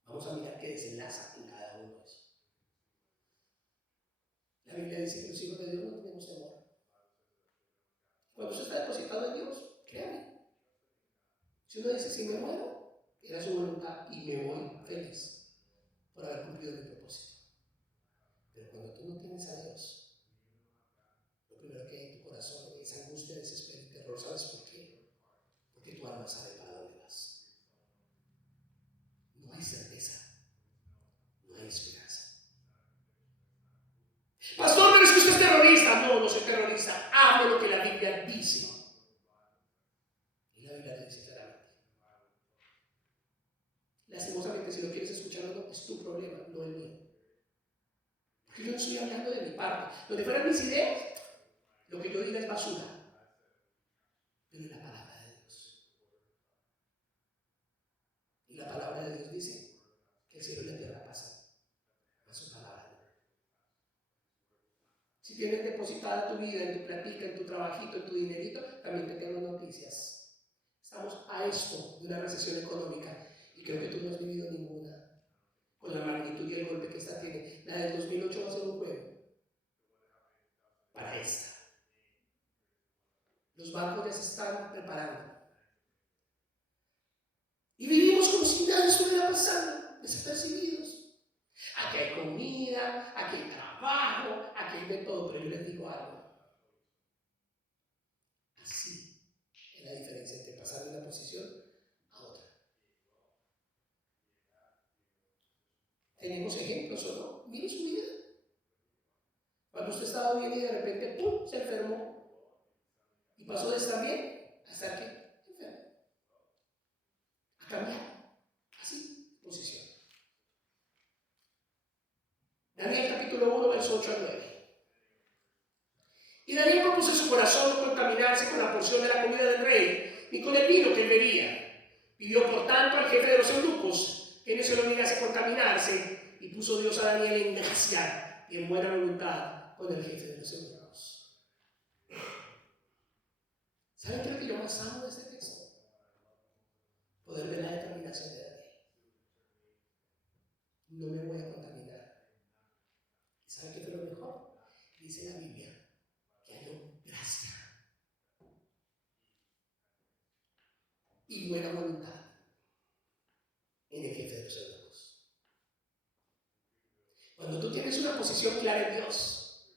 Vamos a mirar qué desenlaza en cada uno de esos. La Biblia dice que los hijos de Dios no tenemos temor. Cuando usted está depositado en Dios, créame. Si uno dice: si me muero, era su voluntad y me voy feliz por haber cumplido mi propósito. Pero cuando tú no tienes a Dios, hago lo que la Biblia dice. Y la Biblia dice claramente. Lastimosamente, si lo quieres escuchar o no, es tu problema, no el mío. Porque yo no estoy hablando de mi parte. Donde fueran mis ideas, lo que yo diga es basura. Pero es la palabra de Dios. Y la palabra de Dios dice que el cielo y la tierra pasan, mas su palabra no. Si tienes depositada tu vida en tu platica, en tu trabajito, en tu dinerito, también te tengo noticias. Estamos a esto de una recesión económica y creo que tú no has vivido ninguna. Con la magnitud y el golpe que esta tiene. La del 2008 va a ser un juego para esta. Los bancos ya se están preparando. Y vivimos como si nada estuviera pasando, desapercibidos. Aquí hay comida, aquí hay trabajo, aquí hay de todo, pero yo les digo algo. Así es la diferencia entre pasar de una posición a otra. ¿Tenemos ejemplos o no? Mire su vida. Cuando usted estaba bien y de repente, ¡pum!, se enfermó. Y pasó de estar bien a estar ¿qué? Enfermo. A cambiar. Así, posición. Daniel capítulo 1, verso 8 al 9. Y Daniel propuso en su corazón no contaminarse con la porción de la comida del rey, ni con el vino que él bebía. Pidió por tanto al jefe de los eunucos que no se lo obligase a contaminarse, y puso Dios a Daniel en gracia y en buena voluntad con el jefe de los eunucos. ¿Saben qué es lo que yo más amo de este texto? Poder ver la determinación de Daniel. No me voy a contaminar. ¿Y saben qué fue lo mejor? Dice la Biblia que halló gracia y buena voluntad en el jefe de los eunucos. Cuando tú tienes una posición clara en Dios,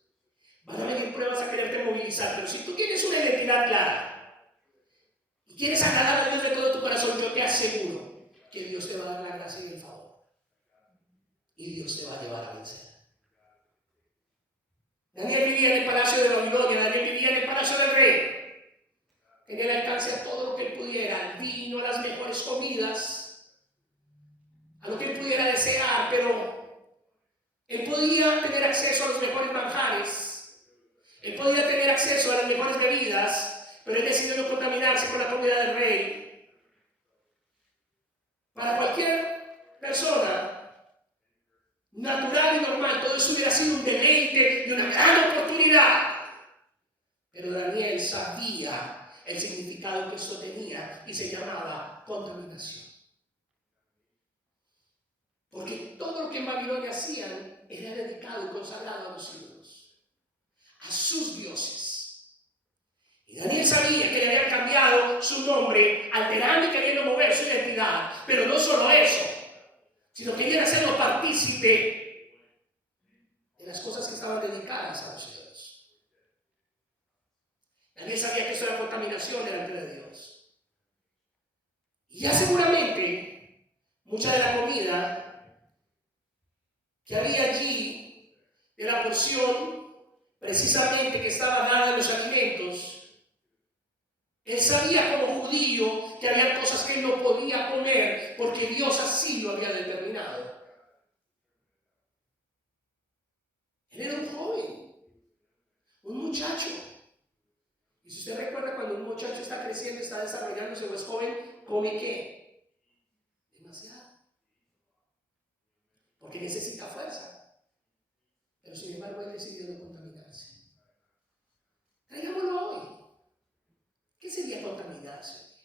van a venir pruebas a quererte movilizar, pero si tú tienes una identidad clara y quieres agradar a Dios de todo tu corazón, yo te aseguro que Dios te va a dar la gracia y el favor. Y Dios te va a llevar a vencer. Daniel vivía en el palacio de Babilonia, Daniel vivía en el palacio del rey. Tenía el alcance a todo lo que él pudiera, al vino, a las mejores comidas, a lo que él pudiera desear, pero él podía tener acceso a los mejores manjares, él podía tener acceso a las mejores bebidas, pero él decidió no contaminarse con la comida del rey. Para cualquier persona natural y normal, todo eso hubiera sido un deleite y una gran oportunidad. Pero Daniel sabía el significado que esto tenía y se llamaba contaminación. Porque todo lo que en Babilonia hacían era dedicado y consagrado a los ídolos, a sus dioses. Y Daniel sabía que le habían cambiado su nombre, alterando y queriendo mover su identidad. Pero no solo eso, sino querían hacerlo partícipe de las cosas que estaban dedicadas a los ídolos. Daniel sabía que eso era contaminación delante de Dios. Y ya seguramente mucha de la comida que había allí, de la porción precisamente que estaba dada en los alimentos, él sabía como judío que había cosas que él no podía comer porque Dios así lo había determinado. Él era un joven, un muchacho. Y si usted recuerda, cuando un muchacho está creciendo, está desarrollándose o es joven, ¿come qué? Demasiado. Porque necesita fuerza. Pero sin embargo, él decidió no contaminarse. Traigámoslo hoy. ¿Qué sería contaminarse?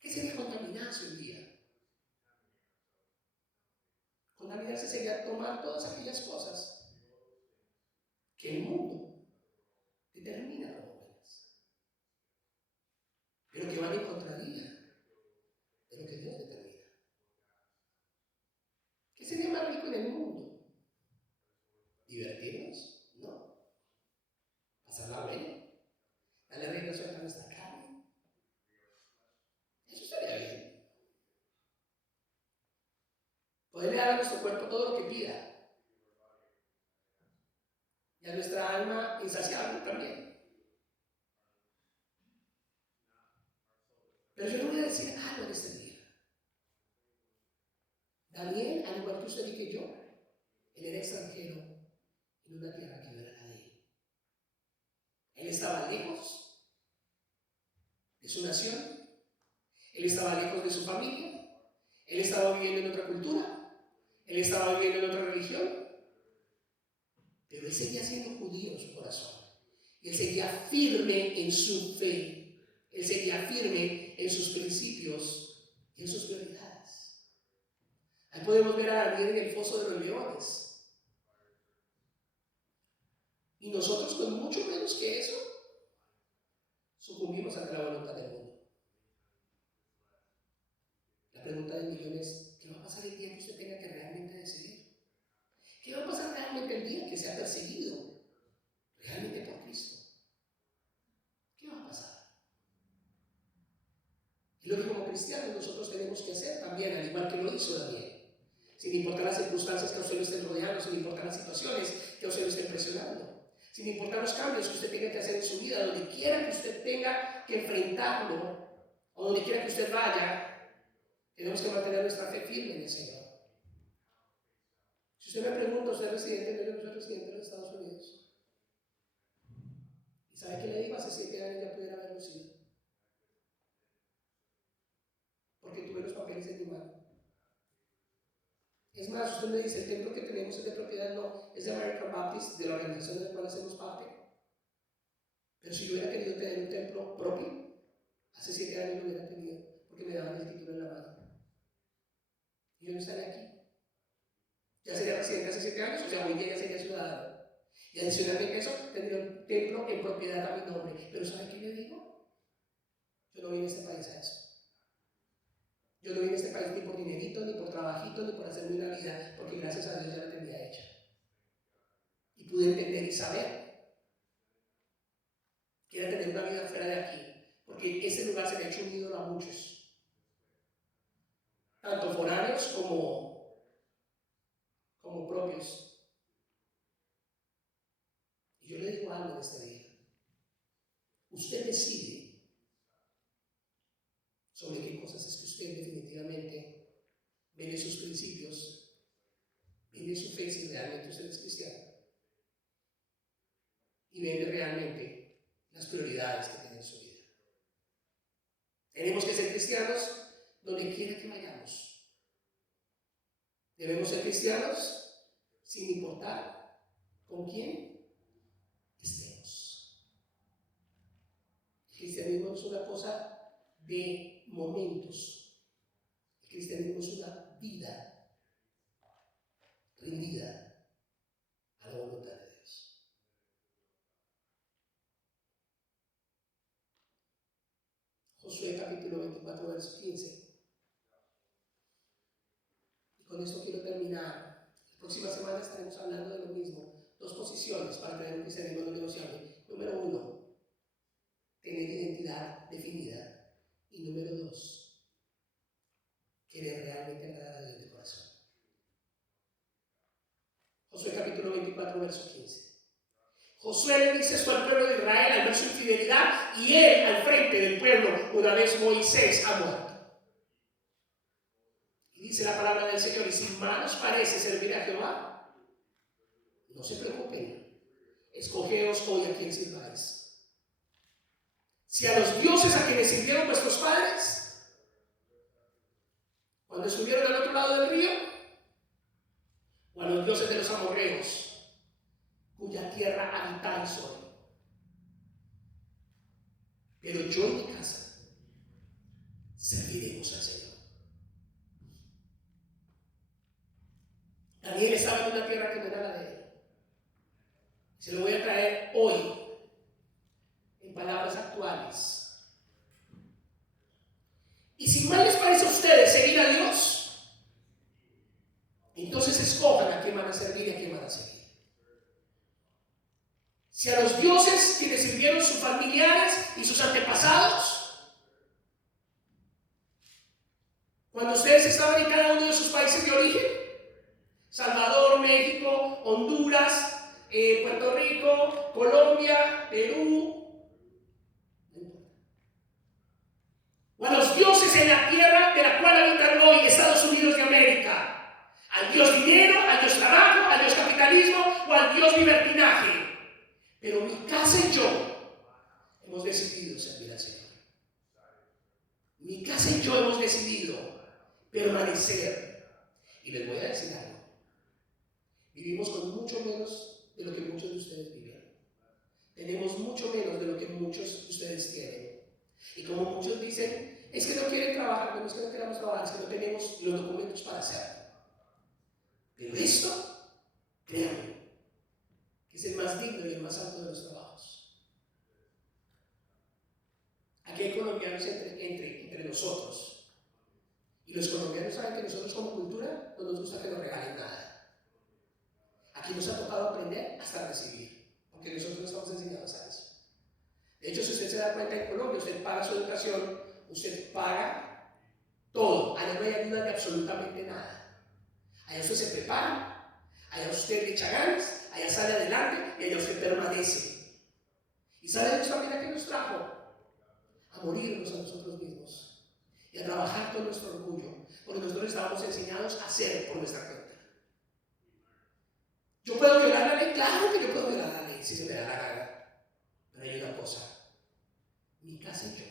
¿Qué sería contaminarse hoy día? Contaminarse sería tomar todas aquellas cosas que el mundo determina como buenas, pero que van en contravía de lo que Dios determina. ¿Qué sería más rico en el mundo? ¿Divertirnos? No. ¿Pasarla bien? ¿Darle rienda suelta a nuestra carne? Eso estaría bien. Poderle dar a nuestro cuerpo todo lo que pida. y a nuestra alma insaciable también. Pero yo le voy a decir algo en este día. Daniel, al igual que usted y que yo, él era extranjero en una tierra que no era la de él. Él estaba lejos de su nación, él estaba lejos de su familia, él estaba viviendo en otra cultura, él estaba viviendo en otra religión, pero él seguía siendo judío en su corazón. Y él seguía firme en su fe, él seguía firme en sus principios y en sus prioridades. Ahí podemos ver a Daniel en el foso de los leones. Y nosotros, con mucho menos que eso, sucumbimos ante la voluntad del mundo. La pregunta del millón es: ¿qué va a pasar el día que usted tenga que realmente decidir? ¿Qué va a pasar realmente el día que sea perseguido realmente por Cristo? ¿Qué va a pasar? Y lo que como cristianos nosotros tenemos que hacer también, al igual que lo hizo Daniel, sin importar las circunstancias que a usted lo estén rodeando, sin importar las situaciones que a usted lo estén presionando, sin importar los cambios que usted tenga que hacer en su vida, donde quiera que usted tenga que enfrentarlo, o donde quiera que usted vaya, tenemos que mantener nuestra fe firme en el Señor. Si usted me pregunta, ¿usted es residente? Yo soy residente de los Estados Unidos. ¿Y sabe qué le digo? Hace 7 años ya pudiera haberlo sido. Porque tuve los papeles en mi mano. Es más, usted me dice, el templo que tenemos es de propiedad, no, es de American Baptist, de la organización de la cual hacemos parte. Pero si yo hubiera querido tener un templo propio, hace 7 años lo hubiera tenido, porque me daban el título en la mano. Y yo no estaría aquí. Ya sería residente hace 7 años, o sea, hoy día ya sería ciudadano. Y adicionalmente a eso, tendría un templo en propiedad a mi nombre. Pero ¿sabe qué le digo? Yo no vine a este país a eso. Yo no vine a este país ni por dinerito, ni por trabajito, ni por hacerme una vida, porque gracias a Dios ya la tenía hecha. Y pude entender y saber que era tener una vida fuera de aquí, porque ese lugar se le ha hecho un ídolo a muchos, tanto foráneos como propios. Y yo le digo algo en este día. Usted decide sobre qué cosas es que usted definitivamente ve en sus principios, ve en su fe si realmente usted es cristiano, y ve realmente las prioridades que tiene en su vida. Tenemos que ser cristianos donde quiera que vayamos. Debemos ser cristianos sin importar con quién estemos. El cristianismo no es una cosa de momentos. El cristianismo es una vida rendida a la voluntad de Dios. Josué capítulo 24, verso 15. Y con esto quiero terminar. La próxima semana estaremos hablando de lo mismo. 2 posiciones para tener un cristianismo no negociable. Número 1, tener identidad definida. Y número 2, querer realmente agradar a Dios de corazón. Josué capítulo 24, verso 15. Josué le dice esto al pueblo de Israel al ver su infidelidad, y él al frente del pueblo, una vez Moisés ha muerto. Y dice la palabra del Señor: y si mal os parece servir a Jehová, no se preocupen, escogeos hoy a quién sirváis. Si a los dioses a quienes sirvieron vuestros padres cuando estuvieron al otro lado del río, o a los dioses de los amorreos, cuya tierra habitáis hoy. Pero yo y mi casa serviremos al Señor. Daniel estaba en una tierra que no era la de él. Se lo voy a traer hoy en palabras actuales. Y si mal les parece a ustedes seguir a Dios, entonces escojan a quién van a servir y a quién van a seguir. Si a los dioses quienes sirvieron sus familiares y sus antepasados, cuando ustedes estaban en cada uno de sus países de origen, Salvador, México, Honduras, Puerto Rico, Colombia, Perú, no importa. O a los dioses en la tierra de la cual habitan hoy Estados Unidos de América. Al Dios dinero, al Dios trabajo, al Dios capitalismo o al Dios libertinaje. Pero mi casa y yo hemos decidido servir al Señor. Mi casa y yo hemos decidido permanecer. Y les voy a decir algo. Vivimos con mucho menos de lo que muchos de ustedes viven. Tenemos mucho menos de lo que muchos de ustedes tienen. Y como muchos dicen, es que no quieren trabajar, no es que no queramos trabajar, es que no tenemos los documentos para hacerlo. Pero esto, créanme, que es el más digno y el más alto de los trabajos. Aquí hay colombianos entre nosotros. Y los colombianos saben que nosotros como cultura no nos gusta que nos regalen nada. Aquí nos ha tocado aprender hasta recibir, porque nosotros no estamos enseñados a eso. De hecho, si usted se da cuenta, en Colombia usted paga su educación, usted paga todo. Allá no hay ayuda de absolutamente nada. Allá usted se prepara, allá usted le echa ganas, allá sale adelante y allá usted permanece. ¿Y sabe Dios también a qué nos trajo? A morirnos a nosotros mismos y a trabajar con nuestro orgullo, porque nosotros estábamos enseñados a hacer por nuestra cuenta. ¿Yo puedo violar la ley? Claro que yo puedo violar la ley si se me da la gana. Pero hay una cosa, mi casa y yo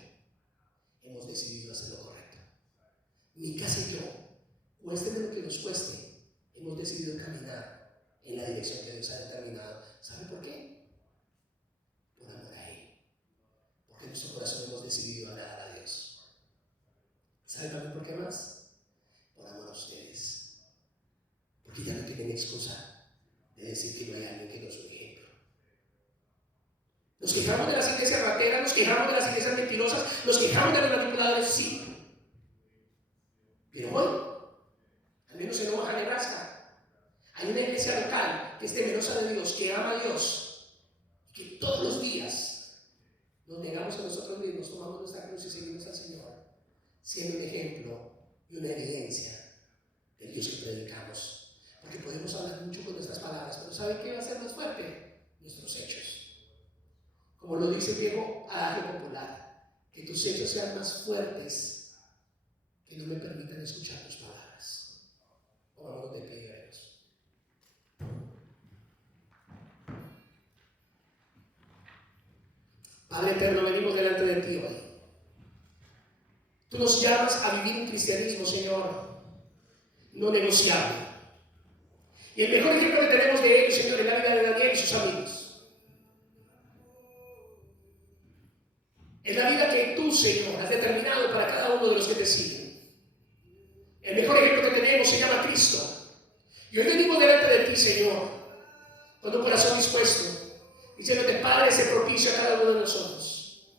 hemos decidido hacer lo correcto. Mi casa y yo, cueste lo que nos cueste, hemos decidido caminar en la dirección que Dios ha determinado. ¿Sabe por qué? Por amor a Él. Porque en nuestro corazón hemos decidido agradar a Dios. ¿Sabe también por qué más? Por amor a ustedes. Porque ya no tienen excusa de decir que no hay alguien que nos dé un ejemplo. Nos quejamos de las iglesias rateras, nos quejamos de las iglesias mentirosas, nos quejamos de los manipuladores, sí. Pero hoy, al menos en Omaha, Nebraska, hay una iglesia local que es temerosa de Dios, que ama a Dios, que todos los días nos negamos a nosotros mismos, tomamos nuestra cruz y seguimos al Señor, siendo un ejemplo y una evidencia del Dios que predicamos. Porque podemos hablar mucho con nuestras palabras, pero ¿sabe qué va a ser más fuerte? Nuestros hechos. Como lo dice el viejo adagio popular, que tus hechos sean más fuertes que no me permitan escuchar tus palabras. Pongámonos de pie y oremos. Padre eterno, venimos delante de ti hoy. Tú nos llamas a vivir un cristianismo, Señor, no negociable. Y el mejor ejemplo que tenemos de ello, Señor, es la vida de Daniel y sus amigos. Es la vida que tú, Señor, has determinado para cada uno de los que te siguen. El mejor ejemplo que tenemos se llama Cristo. Y hoy venimos delante de ti, Señor, con un corazón dispuesto, diciéndote, Padre, sé propicio a cada uno de nosotros.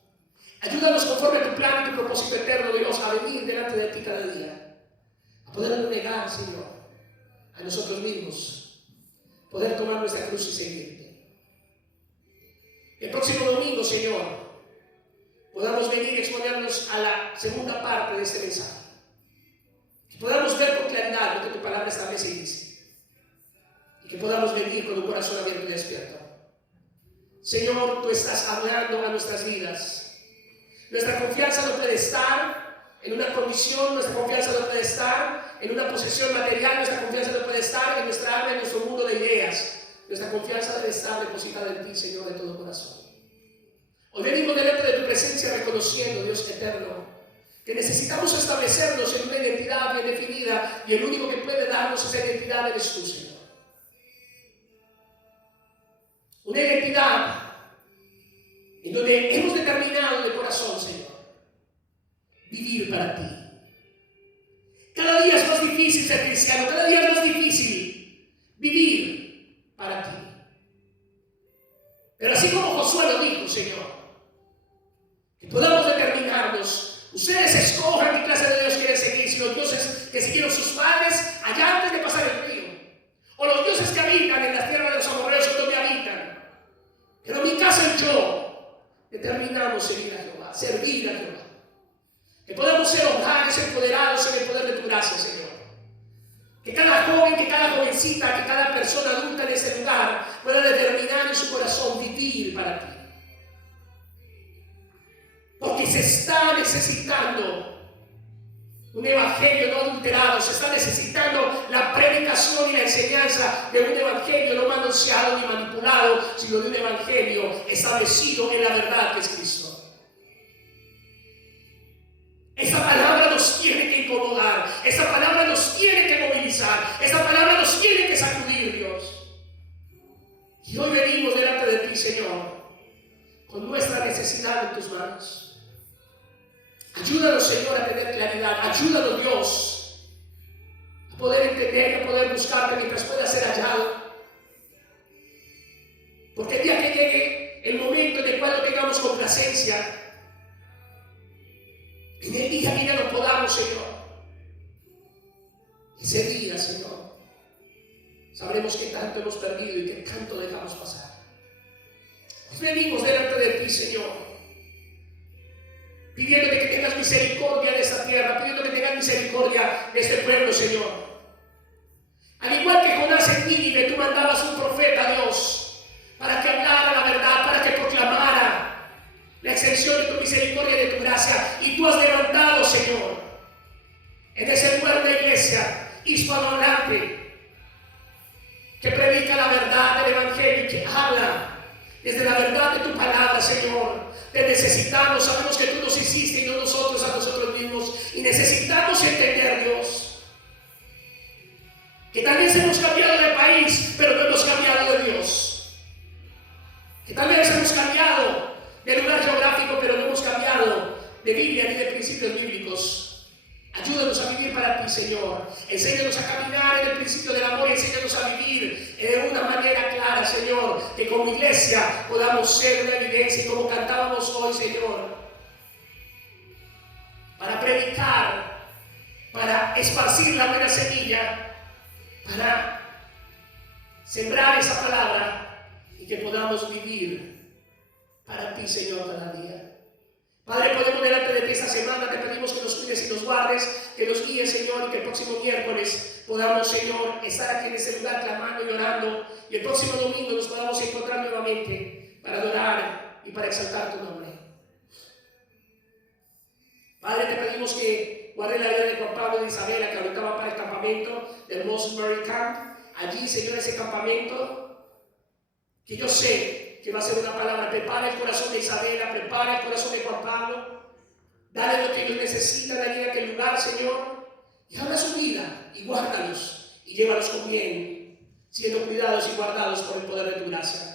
Ayúdanos conforme a tu plan y tu propósito eterno, Dios, a venir delante de ti cada día, a poder negar, Señor, a nosotros mismos, poder tomar nuestra cruz y seguirte. El próximo domingo, Señor, podamos venir y exponernos a la segunda parte de este mensaje. Que podamos ver con claridad lo que tu palabra establece y dice. Y que podamos venir con un corazón abierto y despierto. Señor, tú estás hablando a nuestras vidas. Nuestra confianza no puede estar en una condición, nuestra confianza no puede estar en una posesión material, nuestra confianza no puede estar en nuestra alma, en nuestro mundo de ideas. Nuestra confianza debe estar depositada en ti, Señor, de todo corazón. Hoy venimos delante de tu presencia reconociendo, Dios eterno, que necesitamos establecernos en una identidad bien definida y el único que puede darnos esa identidad eres tú, Señor. Una identidad en donde hemos determinado de corazón, Señor, vivir para ti. Cada día es más difícil ser cristiano, cada día es más difícil vivir para ti. Pero así como Josué lo dijo, Señor, que podamos determinarnos, ustedes escojan qué clase de Dios quieren seguir, si los dioses que siguieron sus padres allá antes de pasar el río, o los dioses que habitan en las tierras de los amorreos donde habitan. Pero mi casa y yo determinamos seguir a Jehová, servir a Jehová. Que podamos ser honrados, empoderados en el poder de tu gracia, Señor. Que cada joven, que cada jovencita, que cada persona adulta en este lugar pueda determinar está necesitando un evangelio no adulterado, se está necesitando la predicación y la enseñanza de un evangelio no manoseado ni manipulado, sino de un evangelio establecido en la verdad que es Cristo. Esta palabra nos tiene que incomodar, esta palabra nos tiene que movilizar, esta palabra nos tiene que sacudir, Dios. Y hoy venimos delante de ti, Señor, con nuestra necesidad en tus manos. Ayúdanos, Señor, a tener claridad. Ayúdanos, Dios, a poder entender y a poder buscarte mientras pueda ser hallado. Porque el día que llegue el momento en el cual no tengamos complacencia, en el día que ya no podamos, Señor, ese día, Señor, sabremos que tanto hemos perdido y que tanto dejamos pasar. Pues venimos delante de ti, Señor, pidiéndote que tengas misericordia de esta tierra, pidiendo que tengas misericordia de este pueblo, Señor. Al igual que Jonás en Nínive, tú mandabas un profeta a Dios para que hablara la verdad, para que proclamara la extensión de tu misericordia y de tu gracia. Y tú has levantado, Señor, en ese pueblo de iglesia hispanohablante que predica la verdad del evangelio y que habla desde la verdad de tu palabra, Señor. Te necesitamos, sabemos que tú nos hiciste y no nosotros a nosotros mismos, y necesitamos entender, Dios, que tal vez hemos cambiado de país, pero no hemos cambiado de Dios, que tal vez hemos cambiado de lugar geográfico, pero no hemos cambiado de Biblia ni de principios bíblicos. Ayúdanos a vivir para ti, Señor. Enséñanos a caminar en el principio del amor y enséñanos a vivir de una manera clara, Señor. Que como iglesia podamos ser una evidencia y como cantábamos hoy, Señor, para predicar, para esparcir la buena semilla, para sembrar esa palabra y que podamos vivir para ti, Señor, cada día. Padre, podemos delante de ti esta semana, te pedimos que nos cuides y nos guardes, que nos guíes, Señor, y que el próximo miércoles podamos, Señor, estar aquí en este lugar clamando y orando, y el próximo domingo nos podamos encontrar nuevamente para adorar y para exaltar tu nombre. Padre, te pedimos que guarde la vida de Juan Pablo y de Isabela, que ahorita van para el campamento del Most Mary Camp. Allí, Señor, ese campamento, que yo sé que va a ser una palabra: prepara el corazón de Isabela, prepara el corazón de Juan Pablo, dale lo que ellos necesitan allí en aquel lugar, Señor, y habla su vida, y guárdalos, y llévalos con bien, siendo cuidados y guardados por el poder de tu gracia.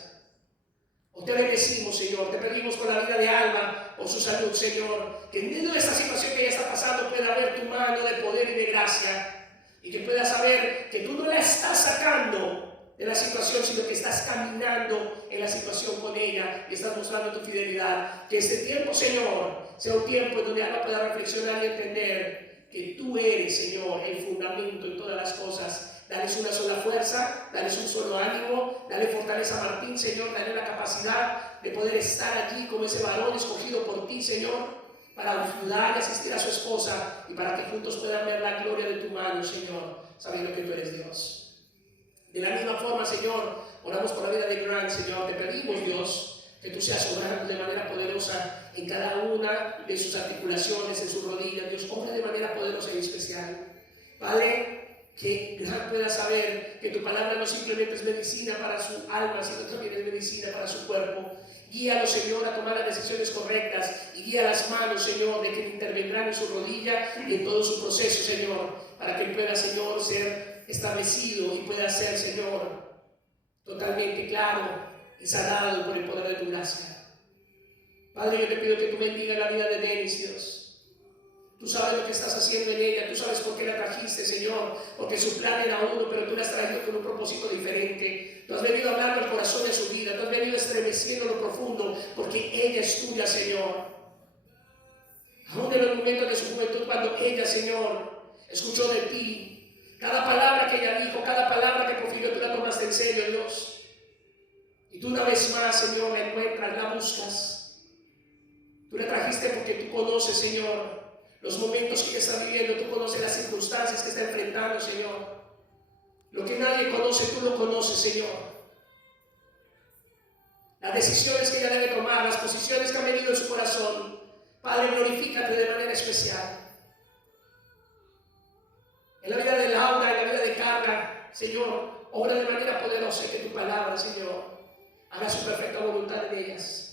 O te bendecimos, Señor, te pedimos por la vida de Alma, por su salud, Señor, que en medio de esta situación que ella está pasando pueda ver tu mano de poder y de gracia, y que pueda saber que tú no la estás sacando de la situación, sino que estás caminando en la situación con ella y estás mostrando tu fidelidad. Que este tiempo, Señor, sea un tiempo en donde Alma pueda reflexionar y entender que tú eres, Señor, el fundamento en todas las cosas. Dales una sola fuerza, dales un solo ánimo, dale fortaleza a Martín, Señor, dale la capacidad de poder estar allí como ese varón escogido por ti, Señor, para ayudar y asistir a su esposa y para que juntos puedan ver la gloria de tu mano, Señor, sabiendo que tú eres Dios. De la misma forma, Señor, oramos por la vida de Grant, Señor. Te pedimos, Dios, que tú seas obrando de manera poderosa en cada una de sus articulaciones, en sus rodillas. Dios, obra de manera poderosa y especial. Padre, que Grant pueda saber que tu palabra no simplemente es medicina para su alma, sino también es medicina para su cuerpo. Guíalo, Señor, a tomar las decisiones correctas y guía las manos, Señor, de que intervendrán en su rodilla y en todo su proceso, Señor, para que pueda, Señor, ser establecido y pueda ser, Señor, totalmente claro y sanado por el poder de tu gracia. Padre, yo te pido que tú bendiga la vida de Denis, Dios. Tú sabes lo que estás haciendo en ella, tú sabes por qué la trajiste, Señor, porque su plan era uno, pero tú la has traído con un propósito diferente. Tú has venido hablando al corazón de su vida, tú has venido estremeciendo lo profundo, porque ella es tuya, Señor. Aún en los momentos de su juventud, cuando ella, Señor, escuchó de ti, cada palabra que ella dijo, cada palabra que profirió, tú la tomaste en serio, Dios. Y tú una vez más, Señor, la encuentras, la buscas. Tú la trajiste porque tú conoces, Señor, los momentos que ella está viviendo, tú conoces las circunstancias que está enfrentando, Señor. Lo que nadie conoce, tú lo conoces, Señor. Las decisiones que ella debe tomar, las posiciones que han venido en su corazón, Padre, glorifícate de manera especial. En la vida de Laura, en la vida de Carla, Señor, obra de manera poderosa y que tu palabra, Señor, haga su perfecta voluntad en ellas.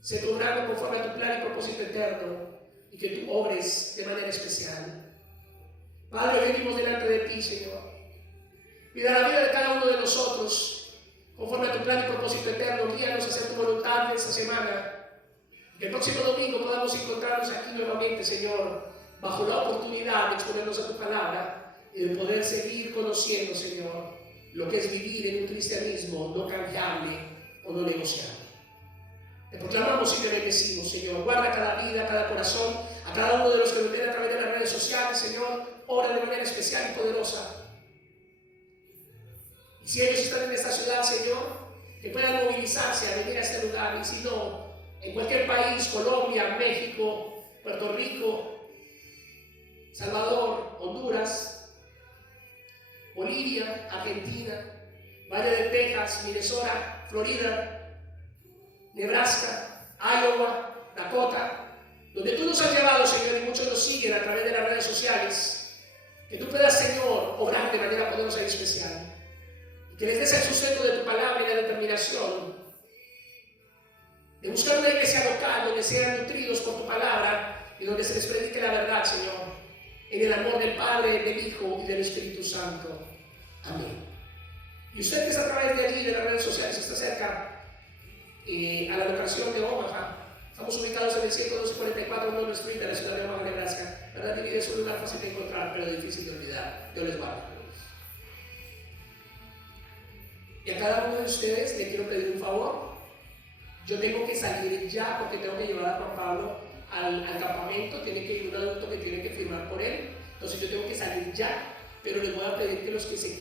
Se te obrando conforme a tu plan y propósito eterno y que tú obres de manera especial. Padre, venimos delante de ti, Señor. Cuida la vida de cada uno de nosotros conforme a tu plan y propósito eterno. Guíanos a hacer tu voluntad esta semana. Que el próximo domingo podamos encontrarnos aquí nuevamente, Señor, bajo la oportunidad de exponernos a tu palabra y de poder seguir conociendo, Señor, lo que es vivir en un cristianismo no cambiable o no negociable. Te proclamamos y te bendecimos, Señor. Guarda cada vida, cada corazón, a cada uno de los que nos ven a través de las redes sociales, Señor. Ora de manera especial y poderosa. Y si ellos están en esta ciudad, Señor, que puedan movilizarse a venir a este lugar. Y si no, en cualquier país, Colombia, México, Puerto Rico, Salvador, Honduras, Bolivia, Argentina, Valle de Texas, Minnesota, Florida, Nebraska, Iowa, Dakota, donde tú nos has llevado, Señor, y muchos nos siguen a través de las redes sociales, que tú puedas, Señor, obrar de manera poderosa y especial, y que les des el sustento de tu palabra y la determinación de buscar una iglesia local donde sean nutridos por tu palabra y donde se les predique la verdad, Señor, en el amor del Padre, del Hijo y del Espíritu Santo. Amén. Y usted que está a través de allí, de las redes sociales, está cerca a la locación de Omaha. Estamos ubicados en el 11244 North Street de la ciudad de Omaha, Nebraska. La verdad que es un lugar fácil de encontrar, pero difícil de olvidar. Dios les guarde. Y a cada uno de ustedes le quiero pedir un favor. Yo tengo que salir ya porque tengo que llevar a Juan Pablo al campamento. Tiene que ir un adulto que tiene que firmar por él. Entonces yo tengo que salir ya, pero les voy a pedir que los que se